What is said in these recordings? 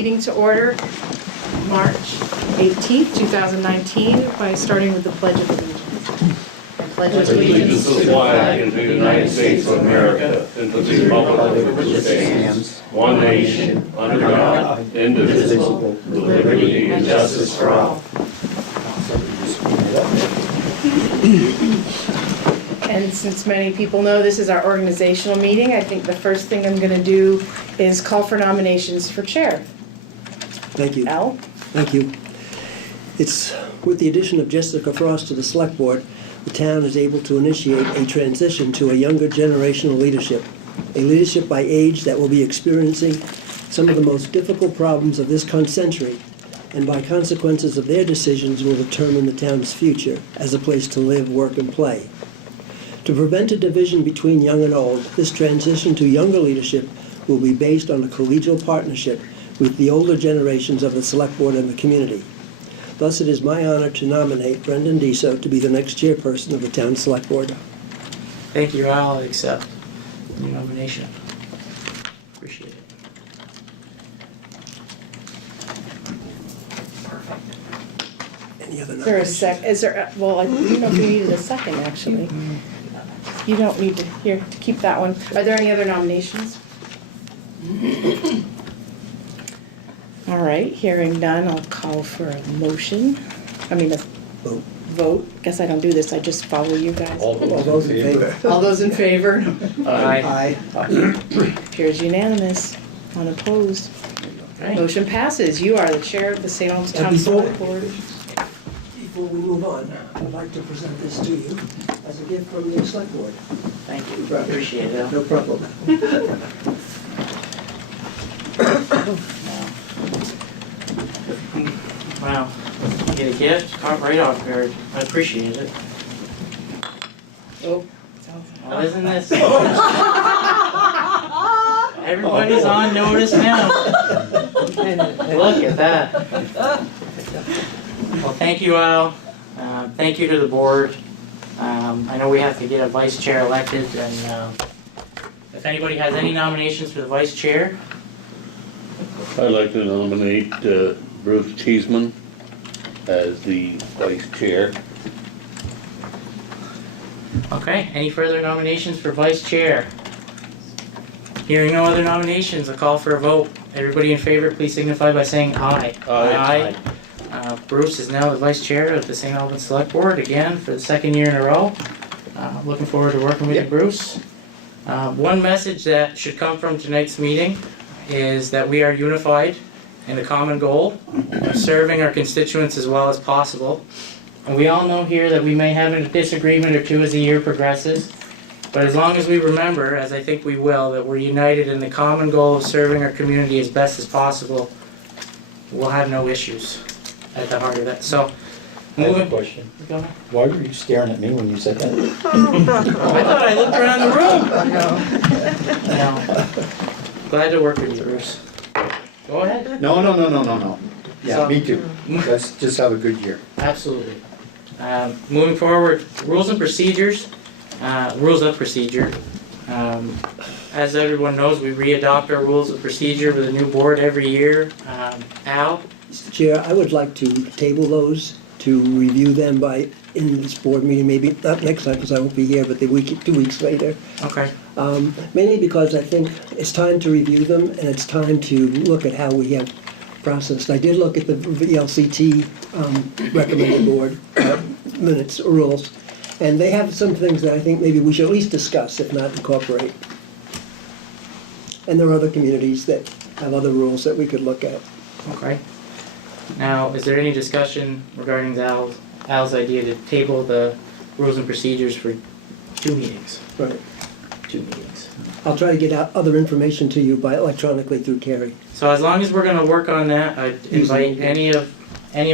meeting to order, March 18th, 2019, by starting with the Pledge of Allegiance. I pledge Allegiance to the flag of the United States of America and to the republic for which it stands, one nation, under God, indivisible, with liberty and justice for all. And since many people know this is our organizational meeting, I think the first thing I'm going to do is call for nominations for chair. Thank you. Al? Thank you. It's with the addition of Jessica Frost to the Select Board, the town is able to initiate a transition to a younger generational leadership, a leadership by age that will be experiencing some of the most difficult problems of this century, and by consequences of their decisions will determine the town's future as a place to live, work, and play. To prevent a division between young and old, this transition to younger leadership will be based on a collegial partnership with the older generations of the Select Board and the community. Thus, it is my honor to nominate Brendan Deso to be the next chairperson of the town Select Board. Thank you, Al. I accept your nomination. Appreciate it. Any other Is there a nominations? is there, well, I don't know if you needed a second, actually. You don't need to, here, keep that one. Are there any other nominations? All right, hearing none, I'll call for a motion. I mean, a vote. Guess I don't do this, I just follow you guys. All those in favor? All those in favor? Aye. Appears unanimous, unopposed. Okay. Motion passes. You are the chair of the St. Albans Town before- Select Board. Before we move on, I'd like to present this to you as a gift from the Select Board. Thank you. Appreciate it, Al. No problem. Wow. You get a gift, caught right off guard. I appreciate it. Oh. Well, isn't this? Everybody's on notice now. Look at that. Well, thank you, Al. Thank you to the board. I know we have to get a vice chair elected, and if anybody has any nominations for the vice chair, I'd like to nominate Bruce Cheeseman as the vice chair. okay. Any further nominations for vice chair? Hearing no other nominations, a call for a vote. Everybody in favor, please signify by saying aye. Aye. Bruce is now the vice chair of the St. Albans Select Board, again, for the second year in a row. Looking forward to working with you, Bruce. One message that should come from tonight's meeting is that we are unified in the common goal of serving our constituents as well as possible. And we all know here that we may have a disagreement or two as the year progresses, but as long as we remember, as I think we will, that we're united in the common goal of serving our community as best as possible, we'll have no issues at the heart of it. So, I have a moving. question. Go ahead. Why were you staring at me when you said that? I thought I looked around the room. No. Glad to work with you, Bruce. Go ahead. No. Yeah, So- me too. Let's just have a good year. Absolutely. Moving forward, rules and procedures. Rules of procedure. As everyone knows, we re-adopt our rules of procedure with a new board every year. Al? Mr. Chair, I would like to table those, to review them in this board meeting, maybe not next time because I won't be here, but the week, 2 weeks later. Okay. Mainly because I think it's time to review them and it's time to look at how we have processed. I did look at the VLCT recommended board minutes, rules, and they have some things that I think maybe we should at least discuss, if not incorporate. And there are other communities that have other rules that we could look at. Okay. Now, is there any discussion regarding Al's idea to table the rules and procedures for 2 meetings? Right. 2 meetings. I'll try to get out other information to you by electronically through Carrie. So as long as we're gonna work on that, I'd invite any of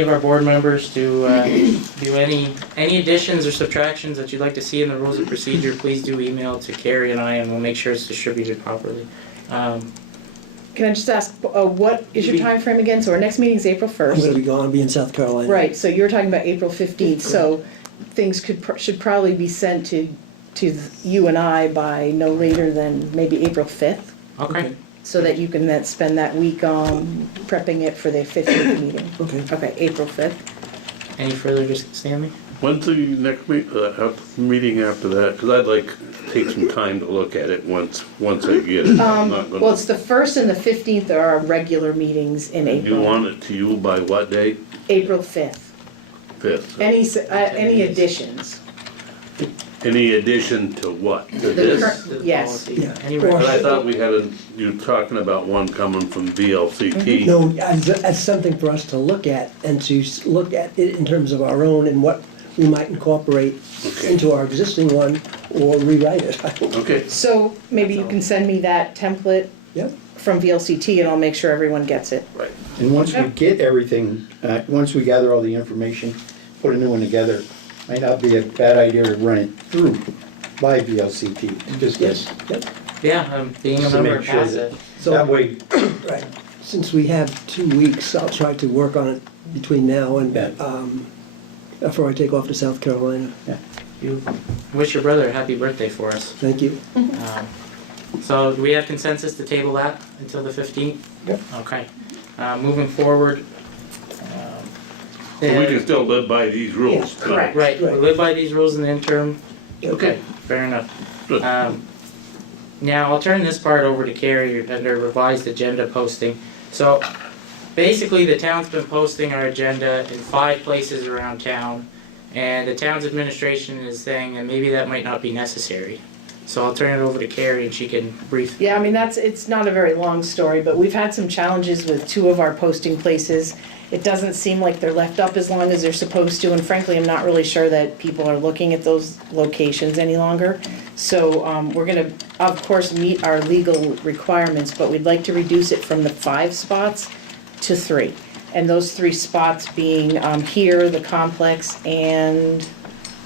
our board members to do any additions or subtractions that you'd like to see in the rules of procedure. Please do email to Carrie and I, and we'll make sure it's distributed properly. Can I just ask, what is your time frame again? So our next meeting is April I'm going 1st. to be gone, I'll be in South Carolina. Right, so you're talking about April 15th, so things should probably be sent to you and I by no later than maybe April 5th. Okay. so that you can then spend that week prepping it for the 15th meeting. Okay. Okay, April 5th. Any further, Stanley? When's the next meeting after that? Because I'd like to take some time to look at it once I get it. I'm not Well, gonna. it's the 1st and the 15th are our regular meetings in You April. want it to you by what date? April 5th. 5th. Any additions? Any addition to what? To The this? cur- Yes. Yeah. Any Or- But I thought we had you talking about one coming from VLCT. No, as something for us to look at and to look at it in terms of our own and what we might incorporate Okay. into our existing one or rewrite it. Okay. So maybe you can send me that template Yep. from VLCT and I'll make sure everyone gets it. Right. And once we get everything, once we gather all the information, put a new one together, might not be a bad idea to run it through by VLCT. Just Yes, yep. Yeah, being a Just to member make sure that- passive. So, that way, right, since we have 2 weeks, I'll try to work on it between now and, Yeah. before I take off to South Carolina. You wish your brother a happy birthday for us. Thank you. So do we have consensus to table that until the 15th? Yep. Okay. Moving forward. So we can still live by these rules. Yeah, correct. Right, we Right. live by these rules in the interim. Okay. Fair enough. Good. Now, I'll turn this part over to Carrie under revised agenda posting. So, basically, the town's been posting our agenda in 5 places around town, and the town's administration is saying that maybe that might not be necessary. So I'll turn it over to Carrie and she can brief. Yeah, I mean, it's not a very long story, but we've had some challenges with 2 of our posting places. It doesn't seem like they're left up as long as they're supposed to, and frankly, I'm not really sure that people are looking at those locations any longer. So we're gonna, of course, meet our legal requirements, but we'd like to reduce it from the 5 spots to 3. And those 3 spots being here, the complex, and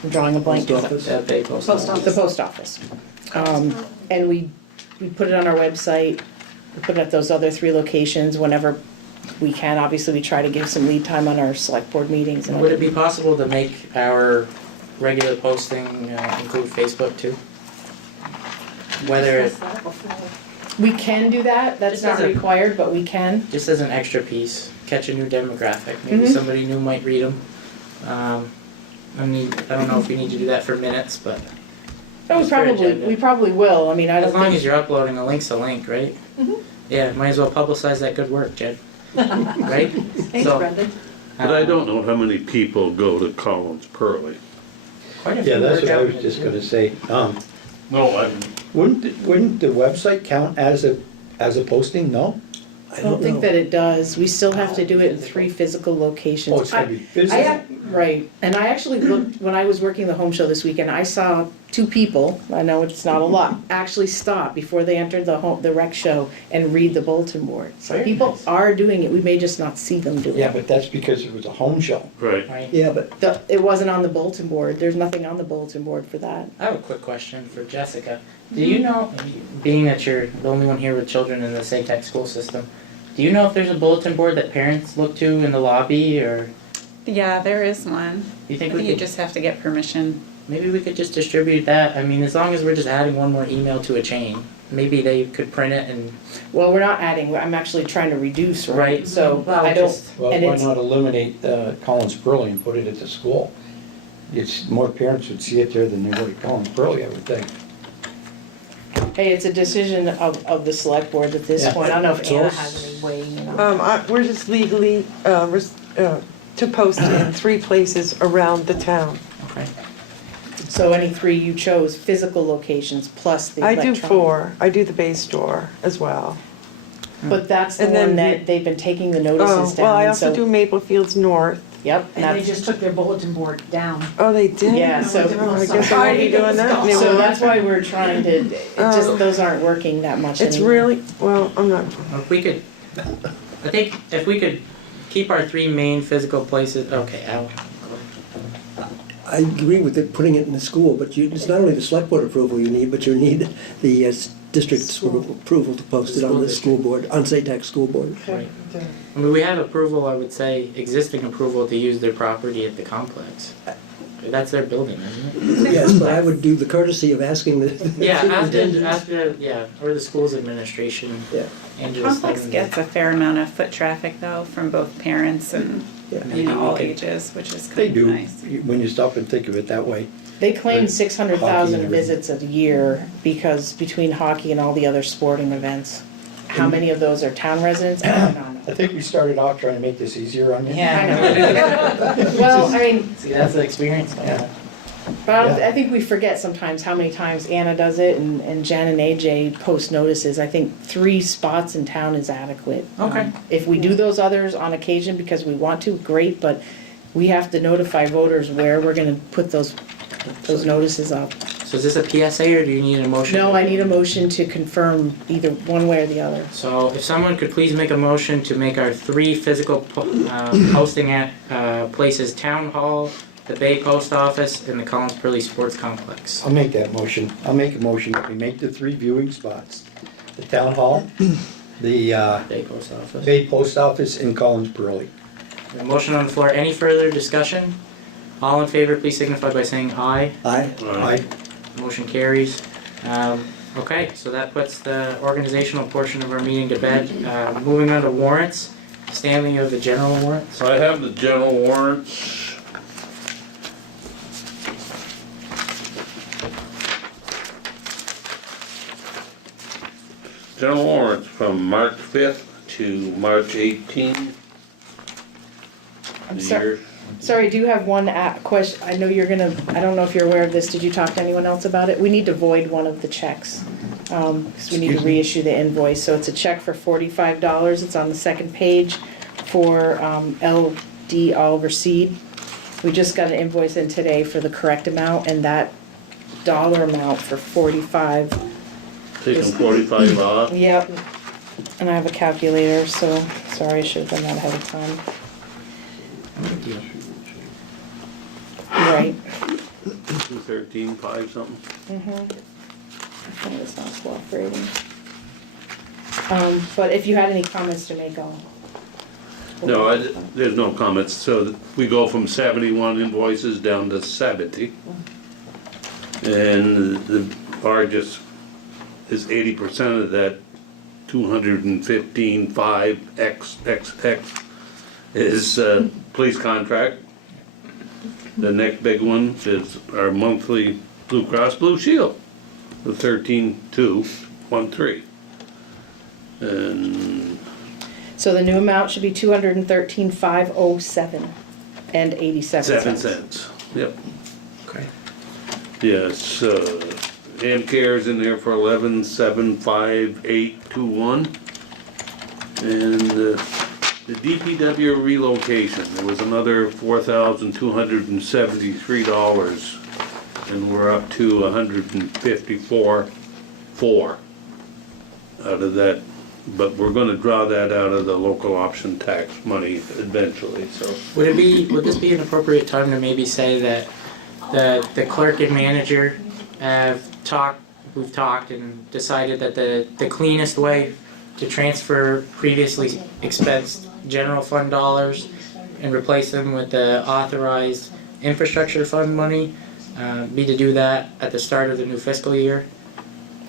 I'm drawing a blank. Post office. The post office. And we put it on our website, we put it at those other 3 locations whenever we can. Obviously, we try to give some lead time on our select board meetings. And Would it be possible to make our regular posting include Facebook too? Whether it, We can do that, that's Just not as a- required, but we can. just as an extra piece, catch a new demographic, maybe Mhm. somebody new might read them. I mean, I don't know if we need to do that for minutes, but Oh, Just for agenda. we probably will, I mean, I as don't long as think, you're uploading a link's a link, right? Yeah, might as well publicize that good work, Jed. Right? Thanks, So, Brendan. But I don't know how many people go to Collins Pearly. Quite a few yeah, that's work what I out was in just it, gonna say. No, Wouldn't the website count as a posting? No? I don't think that it does. We still have to do it in 3 physical locations. Oh, it's gotta be I physical. ac- Right, and I actually looked, when I was working the home show this weekend, I saw 2 people, I know it's not a lot, actually stop before they entered the rec show and read the bulletin board. So Very people nice. are doing it, we may just not see them do it. Yeah, but that's because it was a home show. right. Right. Yeah, but It wasn't on the bulletin board, there's nothing on the bulletin board for that. I have a quick question for Jessica. Do you know, being that you're the only one here with children in the SATEC school system, do you know if there's a bulletin board that parents look to in the lobby, or Yeah, there is one. you I think we think you could, just have to get permission. maybe we could just distribute that? I mean, as long as we're just adding one more email to a chain, maybe they could print it and, Well, we're not adding, I'm actually trying to reduce, right? Right. So Well, I don't, just- Well, And why it's- not eliminate Collins Pearly and put it at the school? It's, more parents would see it there than they would at Collins Pearly, I would think. hey, it's a decision of the select board at this Yeah. point. I don't know if So- Anna has any way, you know. We're just legally, to post in 3 places around the town. okay. So any 3 you chose, physical locations plus the I electronic. do 4, I do the Bay Store as well. But that's the And then one the- that they've been taking the notices down. Well, I and also so- do Maple Fields North. Yep, and And they that's, just took their bulletin board down. Oh, they did? Yeah, so- Oh, I guess I won't be doing that so anymore. that's why we're trying to, it just, Oh. those aren't working that much It's anymore. really, well, I'm not, If we could, I think if we could keep our 3 main physical places, okay, I agree with it, putting it in the school, but it's not only the select board approval you need, but you need the district's approval to post it on the school board, on SATEC school board. right. I mean, we have approval, I would say, existing approval to use their property at the complex. That's their building, isn't it? Yes, but I would do the courtesy of asking the Yeah, superintendent. yeah, or the school's administration. Yeah. Angela's Complex thing. gets a fair amount of foot traffic though from both parents and, Yeah. you know, all ages, which is They kind of do, nice. when you stop and think of it that way. They claim Right. 600,000 Hockey and everything. visits a year because between hockey and all the other sporting events. How many of those are town residents? I don't know. I think we started off trying to make this easier on you. Yeah. Well, I mean, See, that's the experience. Yeah. but I think we forget sometimes how many times Anna does it and Jen and AJ post notices. I think 3 spots in town is adequate. Okay. If we do those others on occasion because we want to, great, but we have to notify voters where we're gonna put those notices up. So is this a PSA or do you need a motion? No, I need a motion to confirm either one way or the other. So if someone could please make a motion to make our 3 physical posting at places, Town Hall, the Bay Post Office, and the Collins Pearly Sports Complex. I'll make that motion. I'll make a motion that we make the 3 viewing spots. The town hall, the Bay Post Office. Bay Post Office, and Collins Pearly. A motion on the floor. Any further discussion? All in favor, please signify by saying aye. Aye. Aye. Motion carries. Okay, so that puts the organizational portion of our meeting to bed. Moving on to warrants. Stanley, you have the general warrants. So I have the general warrants. General warrants from March 5th to March 18th. I'm The sorry. year- Sorry, I do have one question. I know you're gonna, I don't know if you're aware of this. Did you talk to anyone else about it? We need to void one of the checks. Because we need to reissue the invoice. So it's a check for $45. It's on the second page for LD Oliver Seed. We just got an invoice in today for the correct amount, and that dollar amount for 45. Taking 45 off. Yep. And I have a calculator, so sorry, I should have done that ahead of time. Right. 213.5 something. My phone is not cooperating. But if you had any comments to make, I'll. No, there's no comments. So we go from 71 invoices down to 70. And the largest is 80% of that 215.5 XXX is police contract. The next big one is our monthly Blue Cross Blue Shield, the 13,213. And So the new amount should be 213,507 and 87 7 cents. cents. Yep. Okay. Yes, AmCare's in there for 11,75821. And the DPW relocation, there was another $4,273, and we're up to 154.4 out of that. But we're gonna draw that out of the local option tax money eventually, so. Would this be an appropriate time to maybe say that the clerk and manager we've talked and decided that the cleanest way to transfer previously expensed general fund dollars and replace them with the authorized infrastructure fund money, be to do that at the start of the new fiscal year?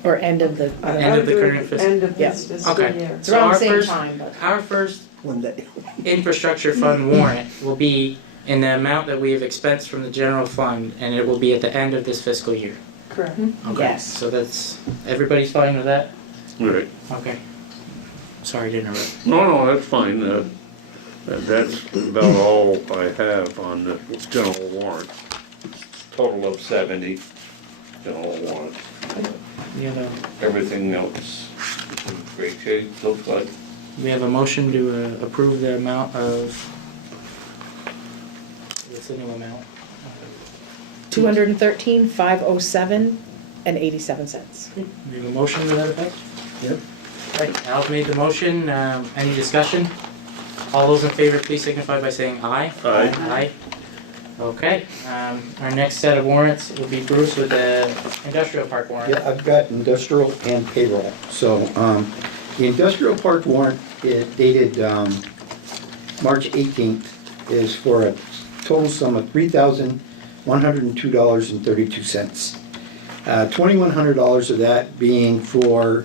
Or end of the, End of the current fiscal. End of this fiscal Okay. year. it's around our the same first- time, but. Our first One day. infrastructure fund warrant will be in the amount that we have expensed from the general fund, and it will be at the end of this fiscal year. Correct. Okay. Yes. So everybody's fine with that? Right. Okay. Sorry to interrupt. No, that's fine. That's about all I have on the general warrant. Total of 70 general warrant. Everything else in great shape, looks like. We have a motion to approve the amount of, what's the new amount? 213,507 and 87 cents. We have a motion to that effect? Yep. Right, Al's made the motion. Any discussion? All those in favor, please signify by saying aye. Aye. Aye. Okay, our next set of warrants will be Bruce with the industrial park warrant. Yeah, I've got industrial and payroll. So, the industrial park warrant is dated, March 18th, is for a total sum of $102.32. $2,100 of that being for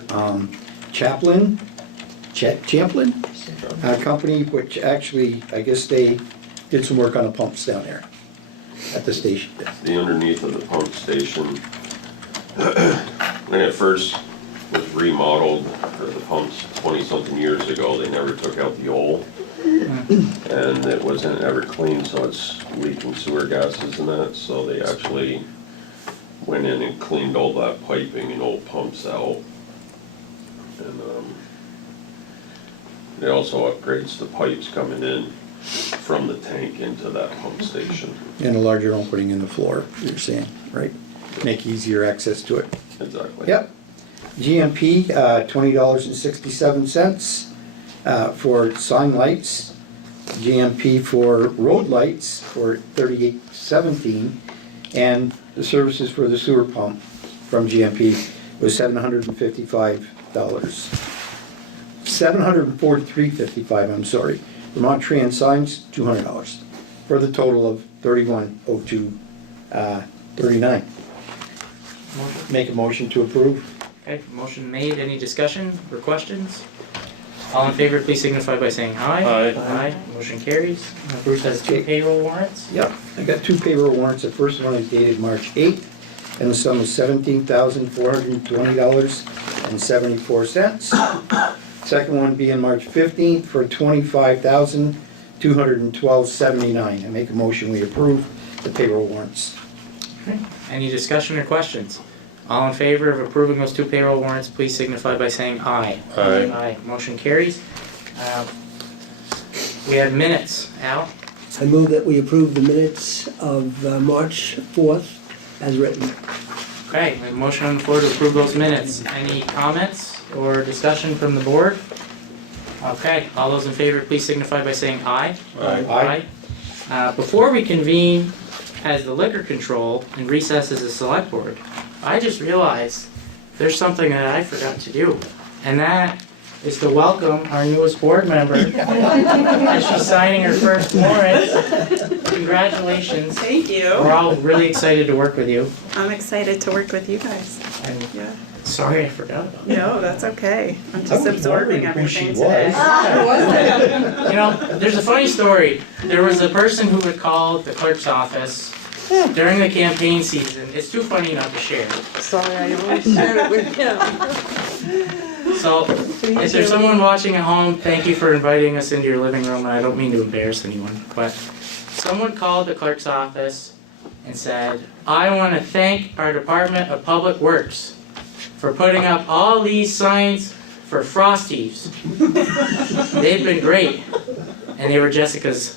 Champlin company, which actually, I guess they did some work on the pumps down there at the station. The underneath of the pump station, when it first was remodeled for the pumps 20-something years ago, they never took out the hole. And it wasn't ever cleaned, so it's leaking sewer gases and that, so they actually went in and cleaned all that piping and old pumps out. And it also upgrades the pipes coming in from the tank into that pump station. And a larger opening in the floor, you're saying, right? Make easier access to it. Exactly. Yep. GMP, $20.67 for sign lights. GMP for road lights for $38.17. And the services for the sewer pump from GMP was $755. $743.55, I'm sorry. Vermont Trans Signs, $200. For the total of $31,02.39. Make a motion to approve. Okay, motion made. Any discussion or questions? All in favor, please signify by saying aye. Aye. Aye. Motion carries. Bruce has 2 payroll warrants. Yep, I got 2 payroll warrants. The first one is dated March 8th, and the sum is $17,420.74. Second one being March 15th for $25,212.79. I make a motion we approve the payroll warrants. Okay. Any discussion or questions? All in favor of approving those 2 payroll warrants, please signify by saying aye. Aye. Aye. Motion carries. We have minutes. Al? I move that we approve the minutes of March 4th as written. Okay, we have a motion on the floor to approve those minutes. Any comments or discussion from the board? Okay, all those in favor, please signify by saying aye. Aye. Before we convene as the liquor control and recess as a select board, I just realized there's something that I forgot to do, and that is to welcome our newest board member as she's signing her first warrant. Congratulations. Thank you. We're all really excited to work with you. I'm excited to work with you guys. And Yeah. sorry I forgot about that. No, that's okay. I'm I just was absorbing wondering who she everything today. You know, there's a funny story. There was a person who would call the clerk's office during the campaign season. It's too funny not to share. Sorry, I only shared it with him. So, if there's someone watching at home, thank you for inviting us into your living room. And I don't mean to embarrass anyone, but someone called the clerk's office and said, I want to thank our Department of Public Works for putting up all these signs for Frosties. They've been great. And they were Jessica's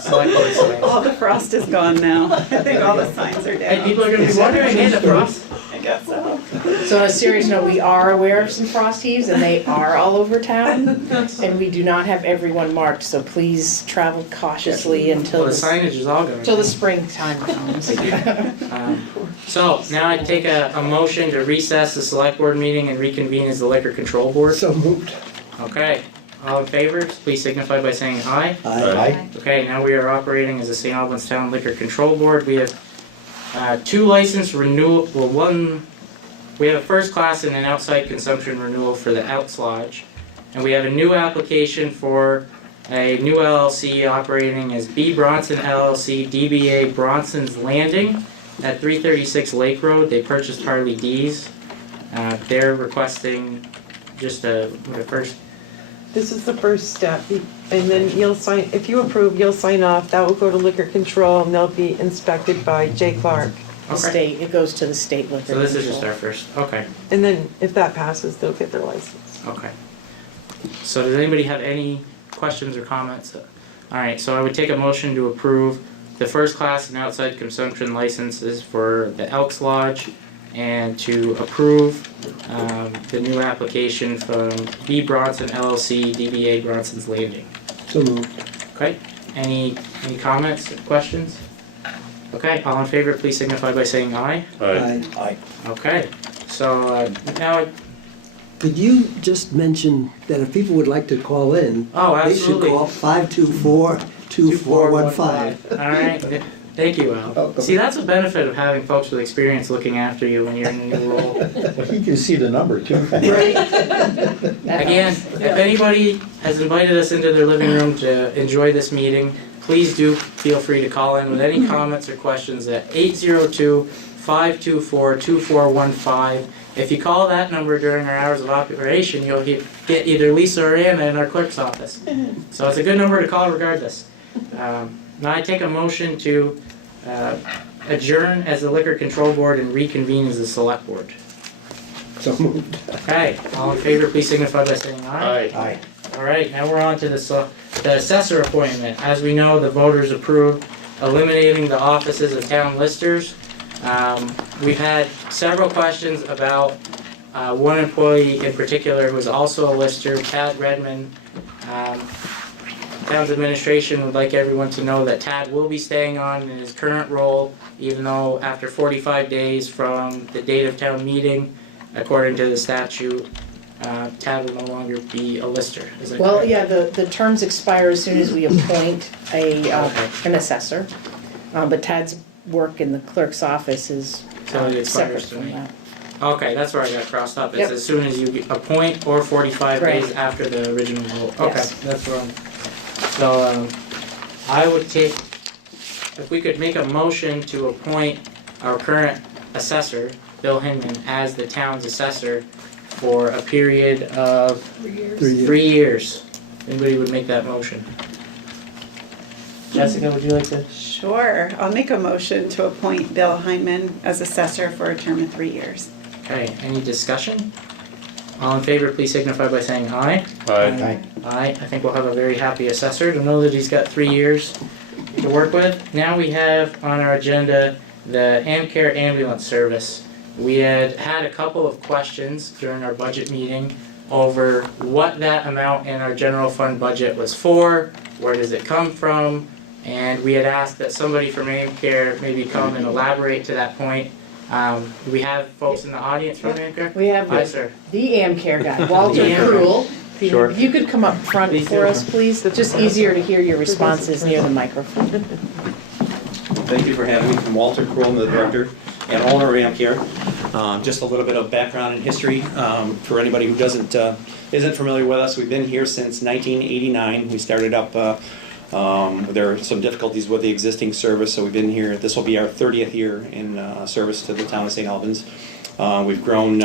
select board signs. All the frost is gone now. I think all the signs are down. And people are going to be wondering, hey, the frost. I guess so. So on a serious note, we are aware of some frost heaves and they are all over town. And we do not have everyone marked, so please travel cautiously until Well, the the, signage is all going till the to. springtime comes. So, now I take a motion to recess the select board meeting and reconvene as the liquor control board. So moved. Okay, all in favor, please signify by saying aye. Aye. Okay, now we are operating as a St. Albans Town Liquor Control Board. We have 2 license renewal, well, we have a first class and an outside consumption renewal for the Outs Lodge. And we have a new application for a new LLC operating as B. Bronson LLC, DBA Bronson's Landing at 336 Lake Road. They purchased Harley D's. They're requesting just a first. This is the first step, and then you'll sign, if you approve, you'll sign off, that will go to liquor control, and they'll be inspected by Jay Clark. The Okay. state, it goes to the state liquor So this is just control. our first, okay, And then if that passes, they'll get their license. okay. So does anybody have any questions or comments? Alright, so I would take a motion to approve the first class and outside consumption licenses for the Elks Lodge and to approve the new application from B. Bronson LLC, DBA Bronson's Landing. So moved. Okay, any comments or questions? Okay, all in favor, please signify by saying aye. Aye. Okay, so now, Could you just mention that if people would like to call in, oh, they should absolutely. call 524-2415. Alright, Thank you, Al. Welcome. See, that's a benefit of having folks with experience looking after you when you're in a new role. Well, he can see the number too. Again, if anybody has invited us into their living room to enjoy this meeting, please do feel free to call in with any comments or questions at 802-524-2415. If you call that number during our hours of operation, you'll get either Lisa or Anna in our clerk's office. So it's a good number to call regardless. Now I take a motion to adjourn as the Liquor Control Board and reconvene as the Select Board. So moved. Okay, all in favor, please signify by saying aye. Aye. All right, now we're on to the assessor appointment. As we know, the voters approved eliminating the offices of town listers. We've had several questions about one employee in particular who is also a lister, Tad Redmond. Town's administration would like everyone to know that Tad will be staying on in his current role, even though after 45 days from the date of town meeting, according to the statute, Tad will no longer be a lister. Is that Well, correct? yeah, the terms expire as soon as we appoint an assessor. But Tad's work in the clerk's office is So it separate expires from tonight. that. Okay, that's where I got crossed up. It's Yep. as soon as you appoint or 45 Right. days after the original vote. Okay, Yes. that's wrong. So, I would take, if we could make a motion to appoint our current assessor, Bill Hinman, as the town's assessor for a period of 3 years. Anybody would make that motion? Jessica, would you like to? Sure, I'll make a motion to appoint Bill Hyman as assessor for a term of 3 years. Okay, any discussion? All in favor, please signify by saying aye. Aye. Aye, I think we'll have a very happy assessor to know that he's got 3 years to work with. Now we have on our agenda the AmCare ambulance service. We had a couple of questions during our budget meeting over what that amount in our general fund budget was for, where does it come from, and we had asked that somebody from AmCare maybe come and elaborate to that point. Do we have folks in the audience from AmCare? We have Hi, sir. the AmCare guy, Walter The AmCare. Cruel. Sure. If you could come up front Please for do. us, please. Just easier to hear your responses near the microphone. Thank you for having me. I'm Walter Kroll, I'm the director and owner of AmCare. Just a little bit of background and history for anybody who isn't familiar with us. We've been here since 1989. We started up. There are some difficulties with the existing service, so we've been here. This will be our 30th year in service to the town of St. Albans. We've grown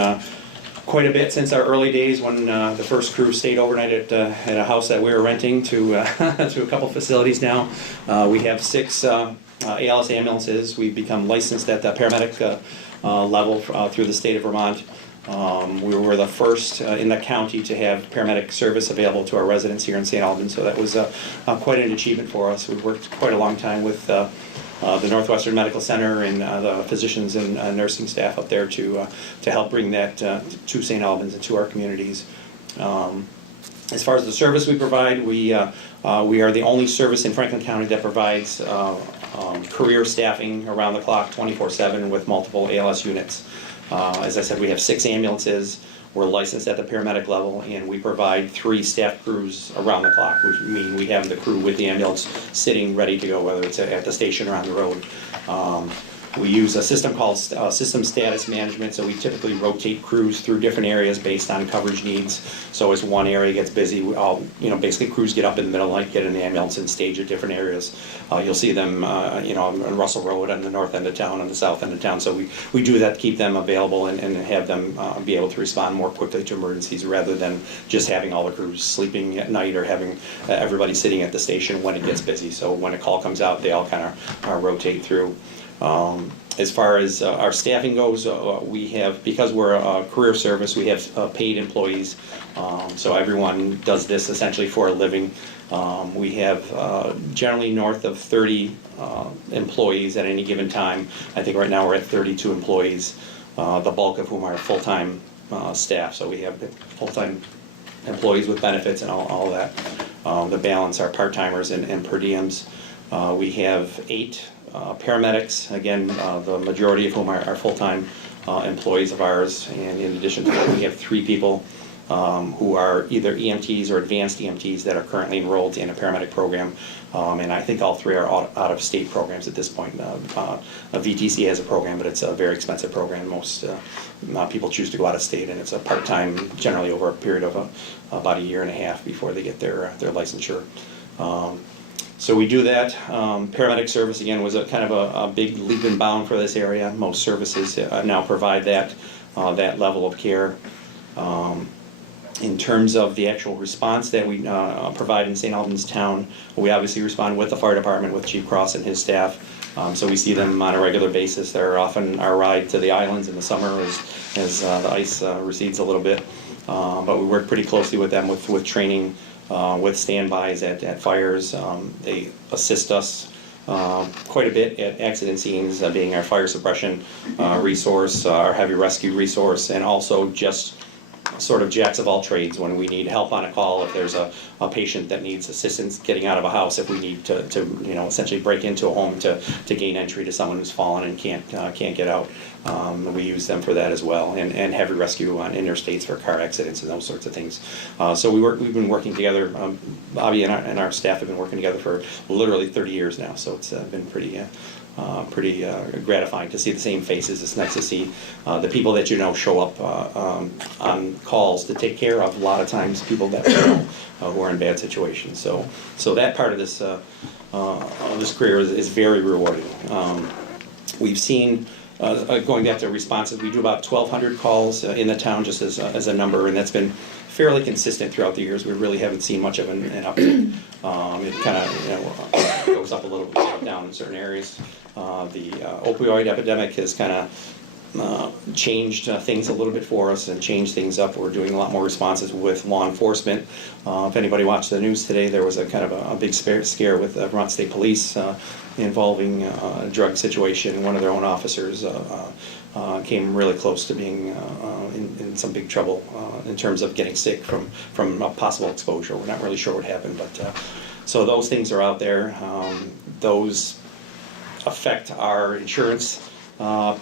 quite a bit since our early days when the first crew stayed overnight at a house that we were renting to a couple facilities now. We have 6 ALS ambulances. We've become licensed at the paramedic level through the state of Vermont. We were the first in the county to have paramedic service available to our residents here in St. Albans, so that was quite an achievement for us. We've worked quite a long time with the Northwestern Medical Center and the physicians and nursing staff up there to help bring that to St. Albans and to our communities. As far as the service we provide, we are the only service in Franklin County that provides career staffing around the clock 24/7 with multiple ALS units. As I said, we have 6 ambulances. We're licensed at the paramedic level, and we provide 3 staff crews around the clock, which means we have the crew with the ambulance sitting ready to go, whether it's at the station or on the road. We use a system called system status management, so we typically rotate crews through different areas based on coverage needs. So as one area gets busy, basically crews get up in the middle, like get in the ambulance and stage at different areas. You'll see them, on Russell Road on the north end of town, on the south end of town. So we do that to keep them available and have them be able to respond more quickly to emergencies rather than just having all the crews sleeping at night or having everybody sitting at the station when it gets busy. So when a call comes out, they all kind of rotate through. As far as our staffing goes, we have, because we're a career service, we have paid employees. So everyone does this essentially for a living. We have generally north of 30 employees at any given time. I think right now we're at 32 employees, the bulk of whom are full-time staff. So we have full-time employees with benefits and all that. The balance are part-timers and per diems. We have 8 paramedics, again, the majority of whom are full-time employees of ours, and in addition to that, we have 3 people who are either EMTs or advanced EMTs that are currently enrolled in a paramedic program. And I think all three are out-of-state programs at this point. A VTC has a program, but it's a very expensive program. Most people choose to go out of state, and it's a part-time, generally over a period of about a year and a half before they get their licensure. So we do that. Paramedic service, again, was a kind of a big leap and bound for this area. Most services now provide that level of care. In terms of the actual response that we provide in St. Albans town, we obviously respond with the fire department, with Chief Cross and his staff. So we see them on a regular basis. They're often our ride to the islands in the summer as the ice recedes a little bit. But we work pretty closely with them with training, with standbys at fires. They assist us quite a bit at accident scenes, being our fire suppression resource, our heavy rescue resource, and also just sort of jacks of all trades when we need help on a call. If there's a patient that needs assistance getting out of a house, if we need to essentially break into a home to gain entry to someone who's fallen and can't get out, we use them for that as well. And heavy rescue on interstates for car accidents and those sorts of things. So we've been working together. Bobby and our staff have been working together for literally 30 years now. So it's been pretty gratifying to see the same faces. It's nice to see the people that show up on calls to take care of a lot of times people that who are in bad situations. So that part of this career is very rewarding. We've seen, going back to responses, we do about 1,200 calls in the town just as a number, and that's been fairly consistent throughout the years. We really haven't seen much of an uptick. It kind of goes up a little bit, down in certain areas. The opioid epidemic has kind of changed things a little bit for us and changed things up. We're doing a lot more responses with law enforcement. If anybody watched the news today, there was a kind of a big scare with Vermont State Police involving a drug situation. One of their own officers came really close to being in some big trouble in terms of getting sick from a possible exposure. We're not really sure what happened, but so those things are out there. Those affect our insurance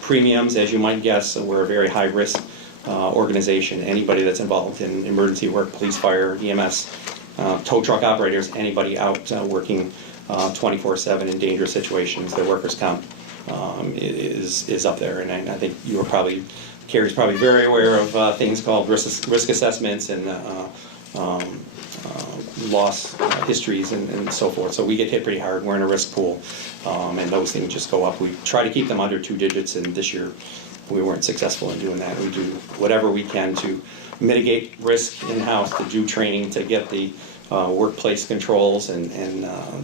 premiums, as you might guess. So we're a very high-risk organization. Anybody that's involved in emergency work, police, fire, EMS, tow truck operators, anybody out working 24/7 in dangerous situations, their workers' comp is up there. And I think Carrie's probably very aware of things called risk assessments and loss histories and so forth. So we get hit pretty hard. We're in a risk pool, and those things just go up. We try to keep them under 2 digits, and this year we weren't successful in doing that. We do whatever we can to mitigate risk in-house, to do training, to get the workplace controls and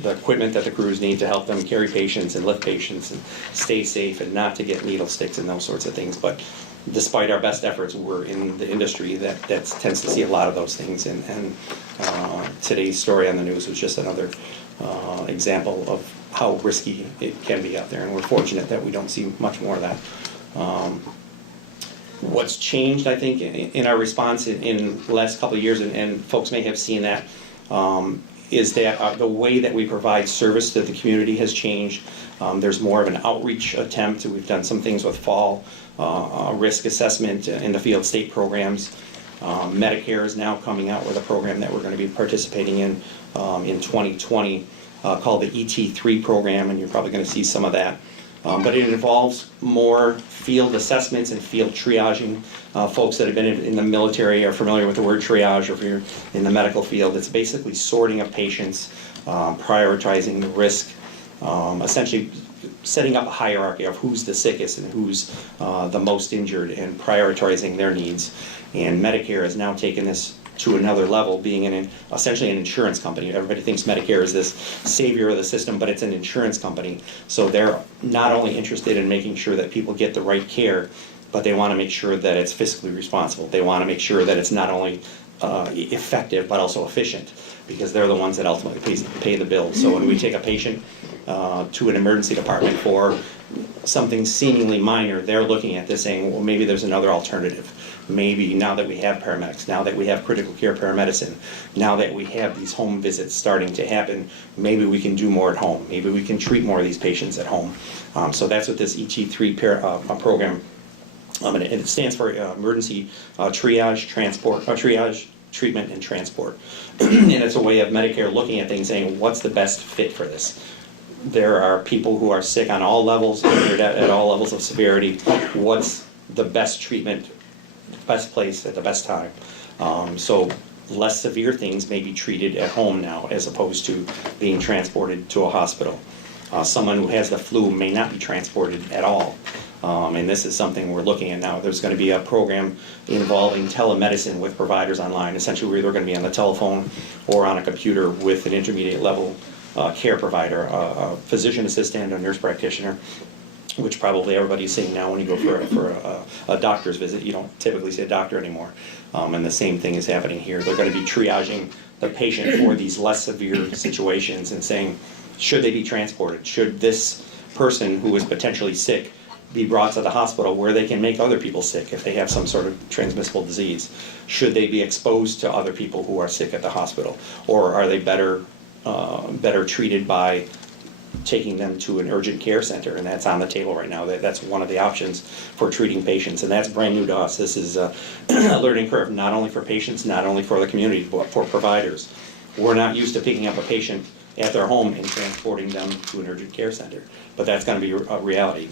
the equipment that the crews need to help them carry patients and lift patients and stay safe and not to get needle sticks and those sorts of things. But despite our best efforts, we're in the industry that tends to see a lot of those things. And today's story on the news was just another example of how risky it can be out there. And we're fortunate that we don't see much more of that. What's changed, I think, in our response in the last couple of years, and folks may have seen that, is that the way that we provide service to the community has changed. There's more of an outreach attempt. We've done some things with fall risk assessment in the field state programs. Medicare is now coming out with a program that we're going to be participating in 2020 called the ET3 program, and you're probably going to see some of that. But it involves more field assessments and field triaging. Folks that have been in the military are familiar with the word triage, or if you're in the medical field, it's basically sorting of patients, prioritizing the risk, essentially setting up a hierarchy of who's the sickest and who's the most injured, and prioritizing their needs. And Medicare has now taken this to another level, being essentially an insurance company. Everybody thinks Medicare is this savior of the system, but it's an insurance company. So they're not only interested in making sure that people get the right care, but they want to make sure that it's fiscally responsible. They want to make sure that it's not only effective, but also efficient, because they're the ones that ultimately pay the bill. So when we take a patient to an emergency department for something seemingly minor, they're looking at this saying, well, maybe there's another alternative. Maybe now that we have paramedics, now that we have critical care paramedicine, now that we have these home visits starting to happen, maybe we can do more at home. Maybe we can treat more of these patients at home. So that's what this ET3 program And it stands for emergency triage, triage, treatment, and transport. And it's a way of Medicare looking at things, saying, what's the best fit for this? There are people who are sick on all levels, at all levels of severity. What's the best treatment, best place at the best time? So less severe things may be treated at home now as opposed to being transported to a hospital. Someone who has the flu may not be transported at all. And this is something we're looking at now. There's going to be a program involving telemedicine with providers online. Essentially, we're either going to be on the telephone or on a computer with an intermediate level care provider, a physician assistant, a nurse practitioner, which probably everybody's seeing now when you go for a doctor's visit. You don't typically see a doctor anymore. And the same thing is happening here. They're going to be triaging the patient for these less severe situations and saying, should they be transported? Should this person who is potentially sick be brought to the hospital where they can make other people sick if they have some sort of transmissible disease? Should they be exposed to other people who are sick at the hospital? Or are they better treated by taking them to an urgent care center? And that's on the table right now. That's one of the options for treating patients, and that's brand new to us. This is a learning curve, not only for patients, not only for the community, but for providers. We're not used to picking up a patient at their home and transporting them to an urgent care center, but that's going to be a reality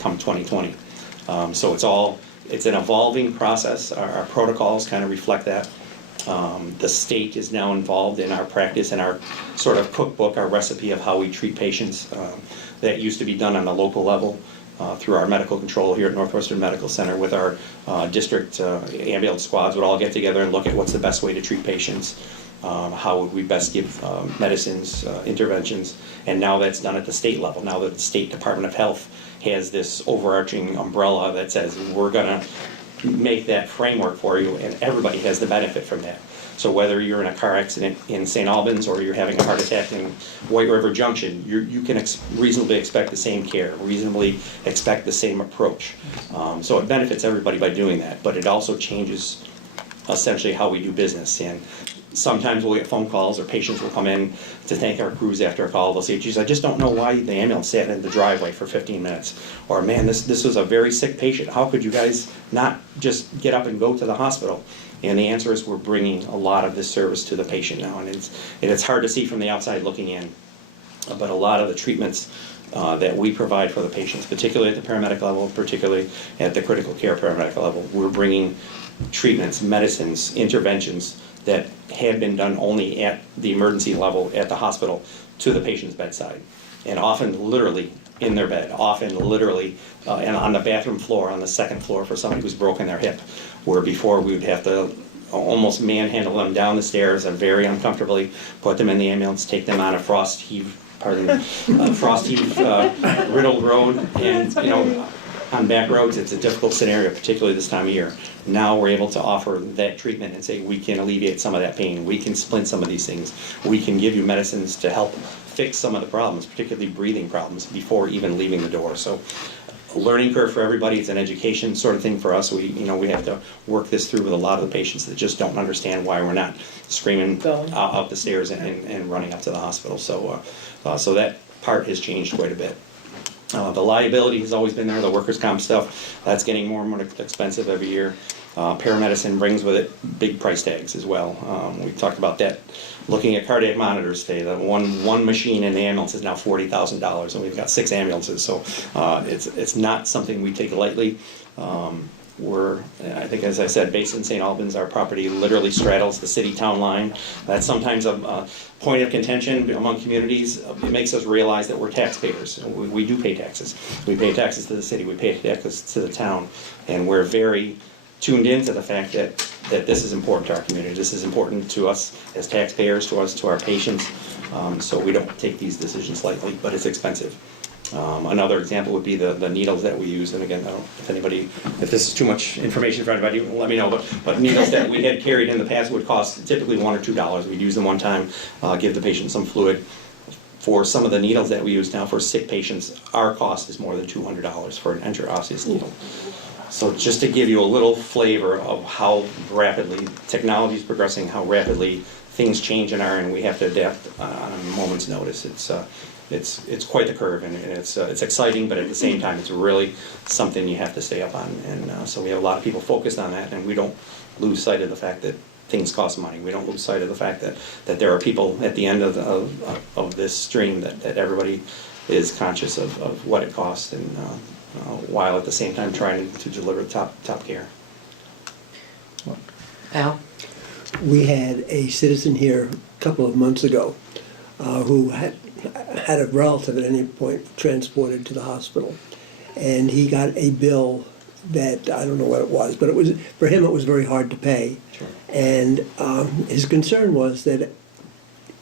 come 2020. So it's an evolving process. Our protocols kind of reflect that. The state is now involved in our practice and our sort of cookbook, our recipe of how we treat patients. That used to be done on a local level through our medical control here at Northwestern Medical Center with our district ambulance squads would all get together and look at what's the best way to treat patients. How would we best give medicines, interventions, and now that's done at the state level. Now that the State Department of Health has this overarching umbrella that says we're going to make that framework for you, and everybody has the benefit from that. So whether you're in a car accident in St. Albans or you're having a heart attack in White River Junction, you can reasonably expect the same care, reasonably expect the same approach. So it benefits everybody by doing that, but it also changes essentially how we do business. And sometimes we'll get phone calls or patients will come in to thank our crews after a call. They'll say, geez, I just don't know why the ambulance sat in the driveway for 15 minutes. Or, man, this was a very sick patient. How could you guys not just get up and go to the hospital? And the answer is we're bringing a lot of this service to the patient now. And it's hard to see from the outside looking in. But a lot of the treatments that we provide for the patients, particularly at the paramedic level, particularly at the critical care paramedic level, we're bringing treatments, medicines, interventions that had been done only at the emergency level at the hospital to the patient's bedside. And often literally in their bed, often literally and on the bathroom floor, on the second floor for somebody who's broken their hip, where before we would have to almost manhandle them down the stairs and very uncomfortably put them in the ambulance, take them on a riddled road, and on back roads, it's a difficult scenario, particularly this time of year. Now we're able to offer that treatment and say we can alleviate some of that pain. We can splint some of these things. We can give you medicines to help fix some of the problems, particularly breathing problems, before even leaving the door. So a learning curve for everybody. It's an education sort of thing for us. We have to work this through with a lot of the patients that just don't understand why we're not screaming out the stairs and running up to the hospital. So that part has changed quite a bit. The liability has always been there, the workers' comp stuff, that's getting more and more expensive every year. Paramedicine brings with it big price tags as well. We talked about that. Looking at cardiac monitors today, the one machine in the ambulance is now $40,000, and we've got 6 ambulances, so it's not something we take lightly. I think, as I said, based in St. Albans, our property literally straddles the city-town line. That's sometimes a point of contention among communities. It makes us realize that we're taxpayers. We do pay taxes. We pay taxes to the city. We pay taxes to the town. And we're very tuned into the fact that this is important to our community. This is important to us as taxpayers, to our patients. So we don't take these decisions lightly, but it's expensive. Another example would be the needles that we use, and again, I don't know if this is too much information for anybody, let me know, but needles that we had carried in the past would cost typically $1 or $2. We'd use them one time, give the patient some fluid. For some of the needles that we use now for sick patients, our cost is more than $200 for an intraosseous needle. So just to give you a little flavor of how rapidly technology is progressing, how rapidly things change in our end, we have to adapt on a moment's notice. it's quite the curve, and it's exciting, but at the same time, it's really something you have to stay up on. And so we have a lot of people focused on that, and we don't lose sight of the fact that things cost money. We don't lose sight of the fact that there are people at the end of this stream that everybody is conscious of what it costs, and while at the same time trying to deliver top care. Al? We had a citizen here a couple of months ago who had a relative at any point transported to the hospital. And he got a bill that, I don't know what it was, but for him it was very hard to pay. Sure. And his concern was that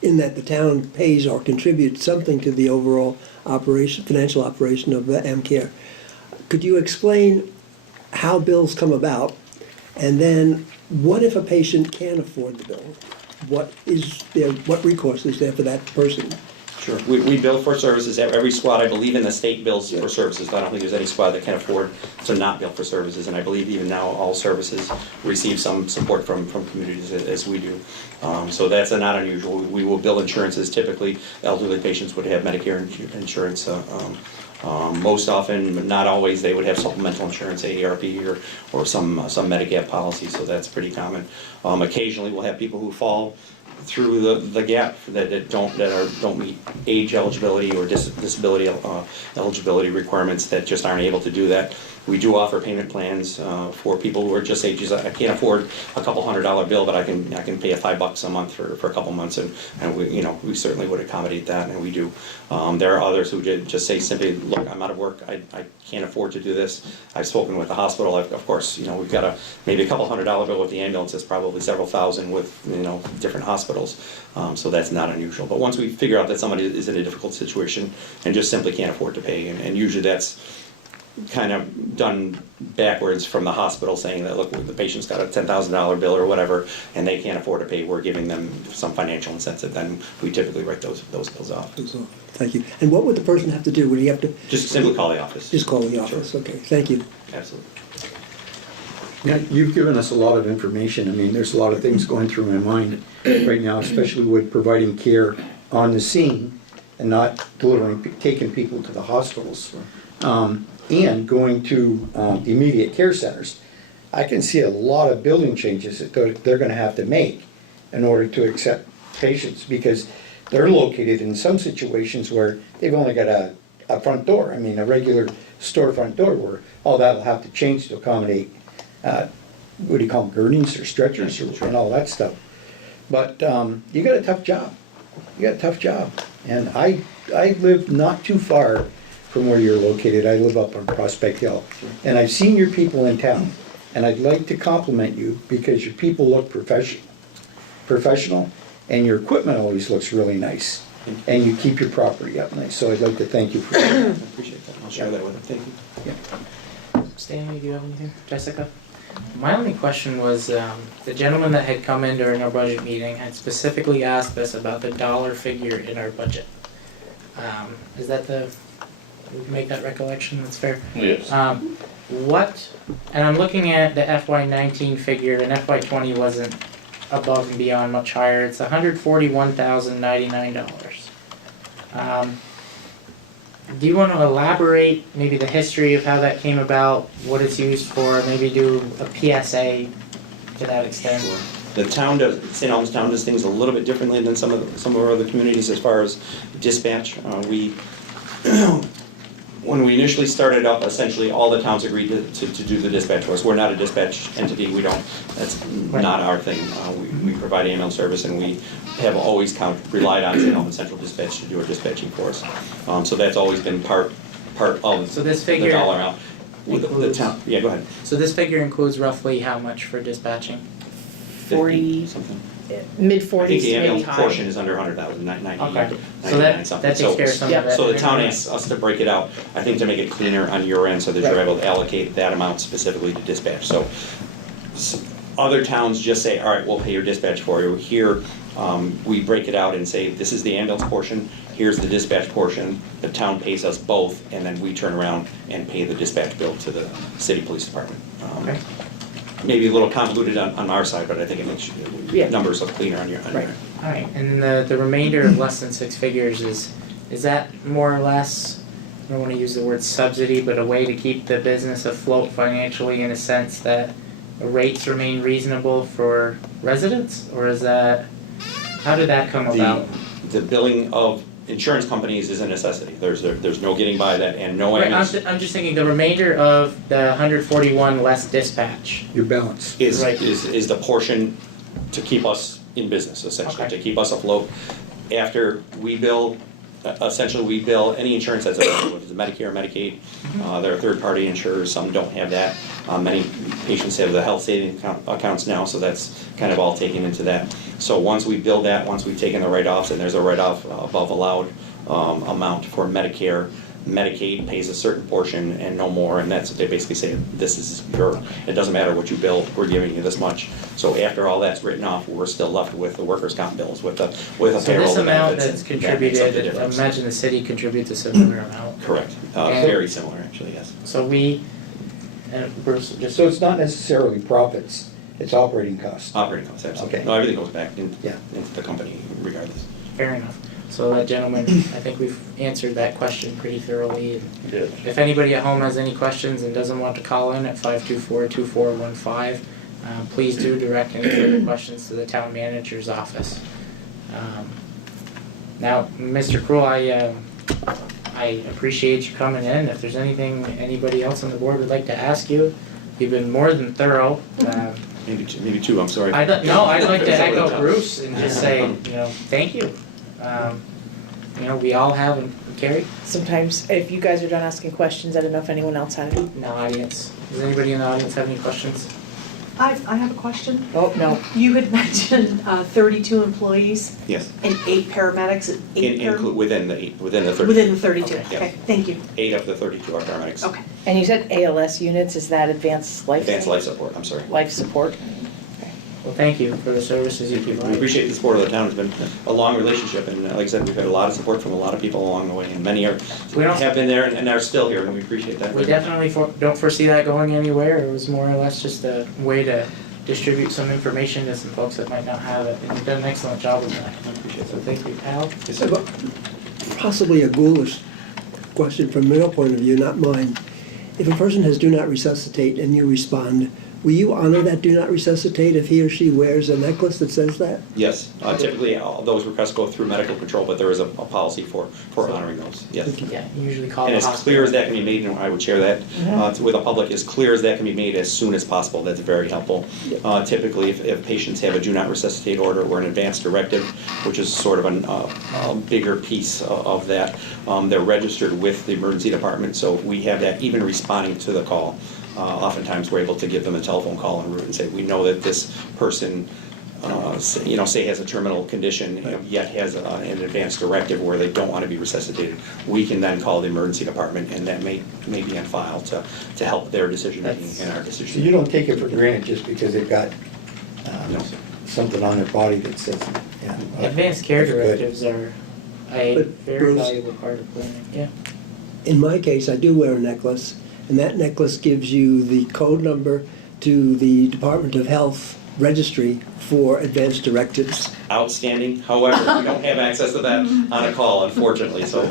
in that the town pays or contributes something to the overall financial operation of AmCare. Could you explain how bills come about? And then what if a patient can't afford the bill? What recourse is there for that person? Sure. We bill for services. Every squad, I believe, in the state bills for services. I don't think there's any squad that can afford to not bill for services. And I believe even now all services receive some support from communities as we do. So that's not unusual. We will bill insurances. Typically, elderly patients would have Medicare insurance. Most often, but not always, they would have supplemental insurance, AARP, or some Medigap policy. So that's pretty common. Occasionally, we'll have people who fall through the gap that don't meet age eligibility or disability eligibility requirements that just aren't able to do that. We do offer payment plans for people who are just say, geez, I can't afford a couple $100 bill, but I can pay $5 a month for a couple months, and we certainly would accommodate that, and we do. There are others who just say simply, look, I'm out of work, I can't afford to do this. I've spoken with the hospital. Of course, we've got maybe a couple $100 bill with the ambulance. It's probably several thousand with different hospitals. So that's not unusual. But once we figure out that somebody is in a difficult situation and just simply can't afford to pay, and usually that's kind of done backwards from the hospital saying that, look, the patient's got a $10,000 bill or whatever, and they can't afford to pay, we're giving them some financial incentive, then we typically write those bills off. Thank you. And what would the person have to do? Would he have to? Just simply call the office. Just call the office, Sure. Okay, thank you. Absolutely. Now, you've given us a lot of information. I mean, there's a lot of things going through my mind right now, especially with providing care on the scene and not taking people to the hospitals. And going to immediate care centers. I can see a lot of building changes that they're going to have to make in order to accept patients, because they're located in some situations where they've only got a front door. I mean, a regular store front door, where all that'll have to change to accommodate, what do you call them, gurneys or stretchers and all that stuff. But you got a tough job. And I live not too far from where you're located. I live up on Prospect Hill. And I've seen your people in town. And I'd like to compliment you because your people look professional, and your equipment always looks really nice. And you keep your property up nice. So I'd like to thank you for that. I appreciate that. I'll share that with them. Thank you. Stanley, do you have anything? Jessica? My only question was, the gentleman that had come in during our budget meeting had specifically asked us about the dollar figure in our budget. Is that we can make that recollection, that's fair? Yes. And I'm looking at the FY19 figure, and FY20 wasn't above and beyond much higher. It's $141,099. Do you want to elaborate maybe the history of how that came about, what it's used for, maybe do a PSA to that extent? The town St. Albans town does things a little bit differently than some of our other communities as far as dispatch. When we initially started up, essentially all the towns agreed to do the dispatch for us. We're not a dispatch entity. That's not our thing. We provide ambulance service, and we have always relied on St. Albans Central Dispatch to do our dispatching for us. So that's always been part of So this figure the dollar amount. The town, yeah, go ahead. So this figure includes roughly how much for dispatching? 40, something. mid-40s, I think the maybe ambulance high. portion is under 100,000, 90, Okay. So 99 something. that takes care of some of that. So the town asks us to break it out, I think to make it cleaner on your end so that you're able to allocate that amount specifically to dispatch. So other towns just say, all right, we'll pay your dispatch for you. Here, we break it out and say, this is the ambulance portion, here's the dispatch portion, the town pays us both, and then we turn around and pay the dispatch bill to the city police department. Okay. Maybe a little convoluted on our side, but I think it makes numbers look cleaner on your end. All right, and the remainder of less than six figures is is that more or less, I don't wanna use the word subsidy, but a way to keep the business afloat financially in a sense that the rates remain reasonable for residents? Or is that, how did that come about? The billing of insurance companies is a necessity. There's no getting by that, and no Right, ambulance I'm just thinking the remainder of the 141 less dispatch. Your balance. is Right. the portion to keep us in business, essentially, Okay. to keep us afloat. After we bill, essentially we bill any insurance that's available, whether it's Medicare, Medicaid, there are third-party insurers, some don't have that. Many patients have the health savings accounts now, so that's kind of all taken into that. So once we bill that, once we've taken the write-offs, and there's a write-off above allowed amount for Medicare, Medicaid pays a certain portion and no more, and that's what they basically say, this is your, it doesn't matter what you bill, we're giving you this much. So after all that's written off, we're still left with the workers' comp bills, with a payroll. So this the amount benefits, that's and that makes up the contributed, I difference. imagine the city contributes a similar amount. Correct, And- very similar, actually, yes. So we, and Bruce, just. So it's not necessarily profits, it's operating costs. Operating costs, absolutely. Okay. No, everything goes back Yeah. into the company regardless. Fair enough. So that gentleman, I think we've answered that question pretty thoroughly. And if anybody at home has any questions and doesn't want to call in at 524-2415, please do direct any further questions to the town manager's office. Now, Mr. Kroll, I appreciate you coming in. If there's anything anybody else on the board would like to ask you, you've been more than thorough. Maybe two, I'm sorry. I'd like to echo Bruce and just say, thank you. We all have, and Carrie, Sometimes, if you guys are done asking questions, I don't know if anyone else had any. in the audience. Does anybody in the audience have any questions? I have a question. Oh, no. You had mentioned 32 employees Yes, and 8 paramedics, within the 30. within the 32. Okay. Okay, thank you. 8 of the 32 are paramedics. Okay. And you said ALS units, is that advanced life? Advanced life support, I'm sorry. Life support? Well, thank you for the services you We provide. appreciate the support of the town. It's been a long relationship, and like I said, we've had a lot of support from a lot of people along the way, and many We don't- have been there and are still here, and we appreciate that. We definitely don't foresee that going anywhere. It was more or less just a way to distribute some information to some folks that might not have it. And you've done an excellent job with that. I appreciate So that. thank you, Al. Yes, sir. Possibly a ghoulish question from your point of view, not mine. If a person has do not resuscitate and you respond, will you honor that do not resuscitate if he or she wears a necklace that says that? Yes, typically all those requests go through medical control, but there is a policy for honoring those, yes. Yeah, you usually call And the as hospital. clear as that can be made, and I would share that with the public, as clear as that can be made as soon as possible, that's very helpful. Typically, if patients have a do not resuscitate order or an advance directive, which is sort of a bigger piece of that, they're registered with the emergency department, so we have that even responding to the call. Oftentimes, we're able to give them a telephone call en route and say, we know that this person, say has a terminal condition, yet has an advanced directive where they don't want to be resuscitated. We can then call the emergency department, and that may be on file to help their decision making and our So decision. you don't take it for granted just because they've got No, sir. something on their body that says, yeah. Advanced care That's good. directives are a But very Bruce- valuable part of planning, yeah. In my case, I do wear a necklace, and that necklace gives you the code number to the Department of Health registry for advanced directives. Outstanding. However, we don't have access to that on a call, unfortunately. So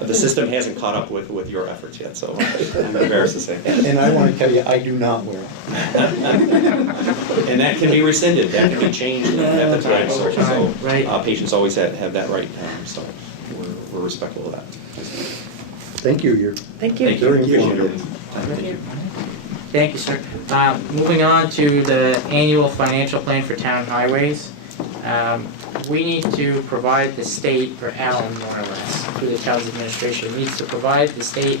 the system hasn't caught up with your efforts yet. So I'm embarrassed to say. And I want to tell you, I do not wear them. And that can be rescinded. That can be changed at the time. So Right. patients always have that right. So we're respectful of that. Thank you, you're Thank you. Thank you. Very Appreciate your informative. time. Thank you. Thank you, sir. Moving on to the annual financial plan for town highways. We need to provide the state, or Alan more or less, through the town's administration, needs to provide the state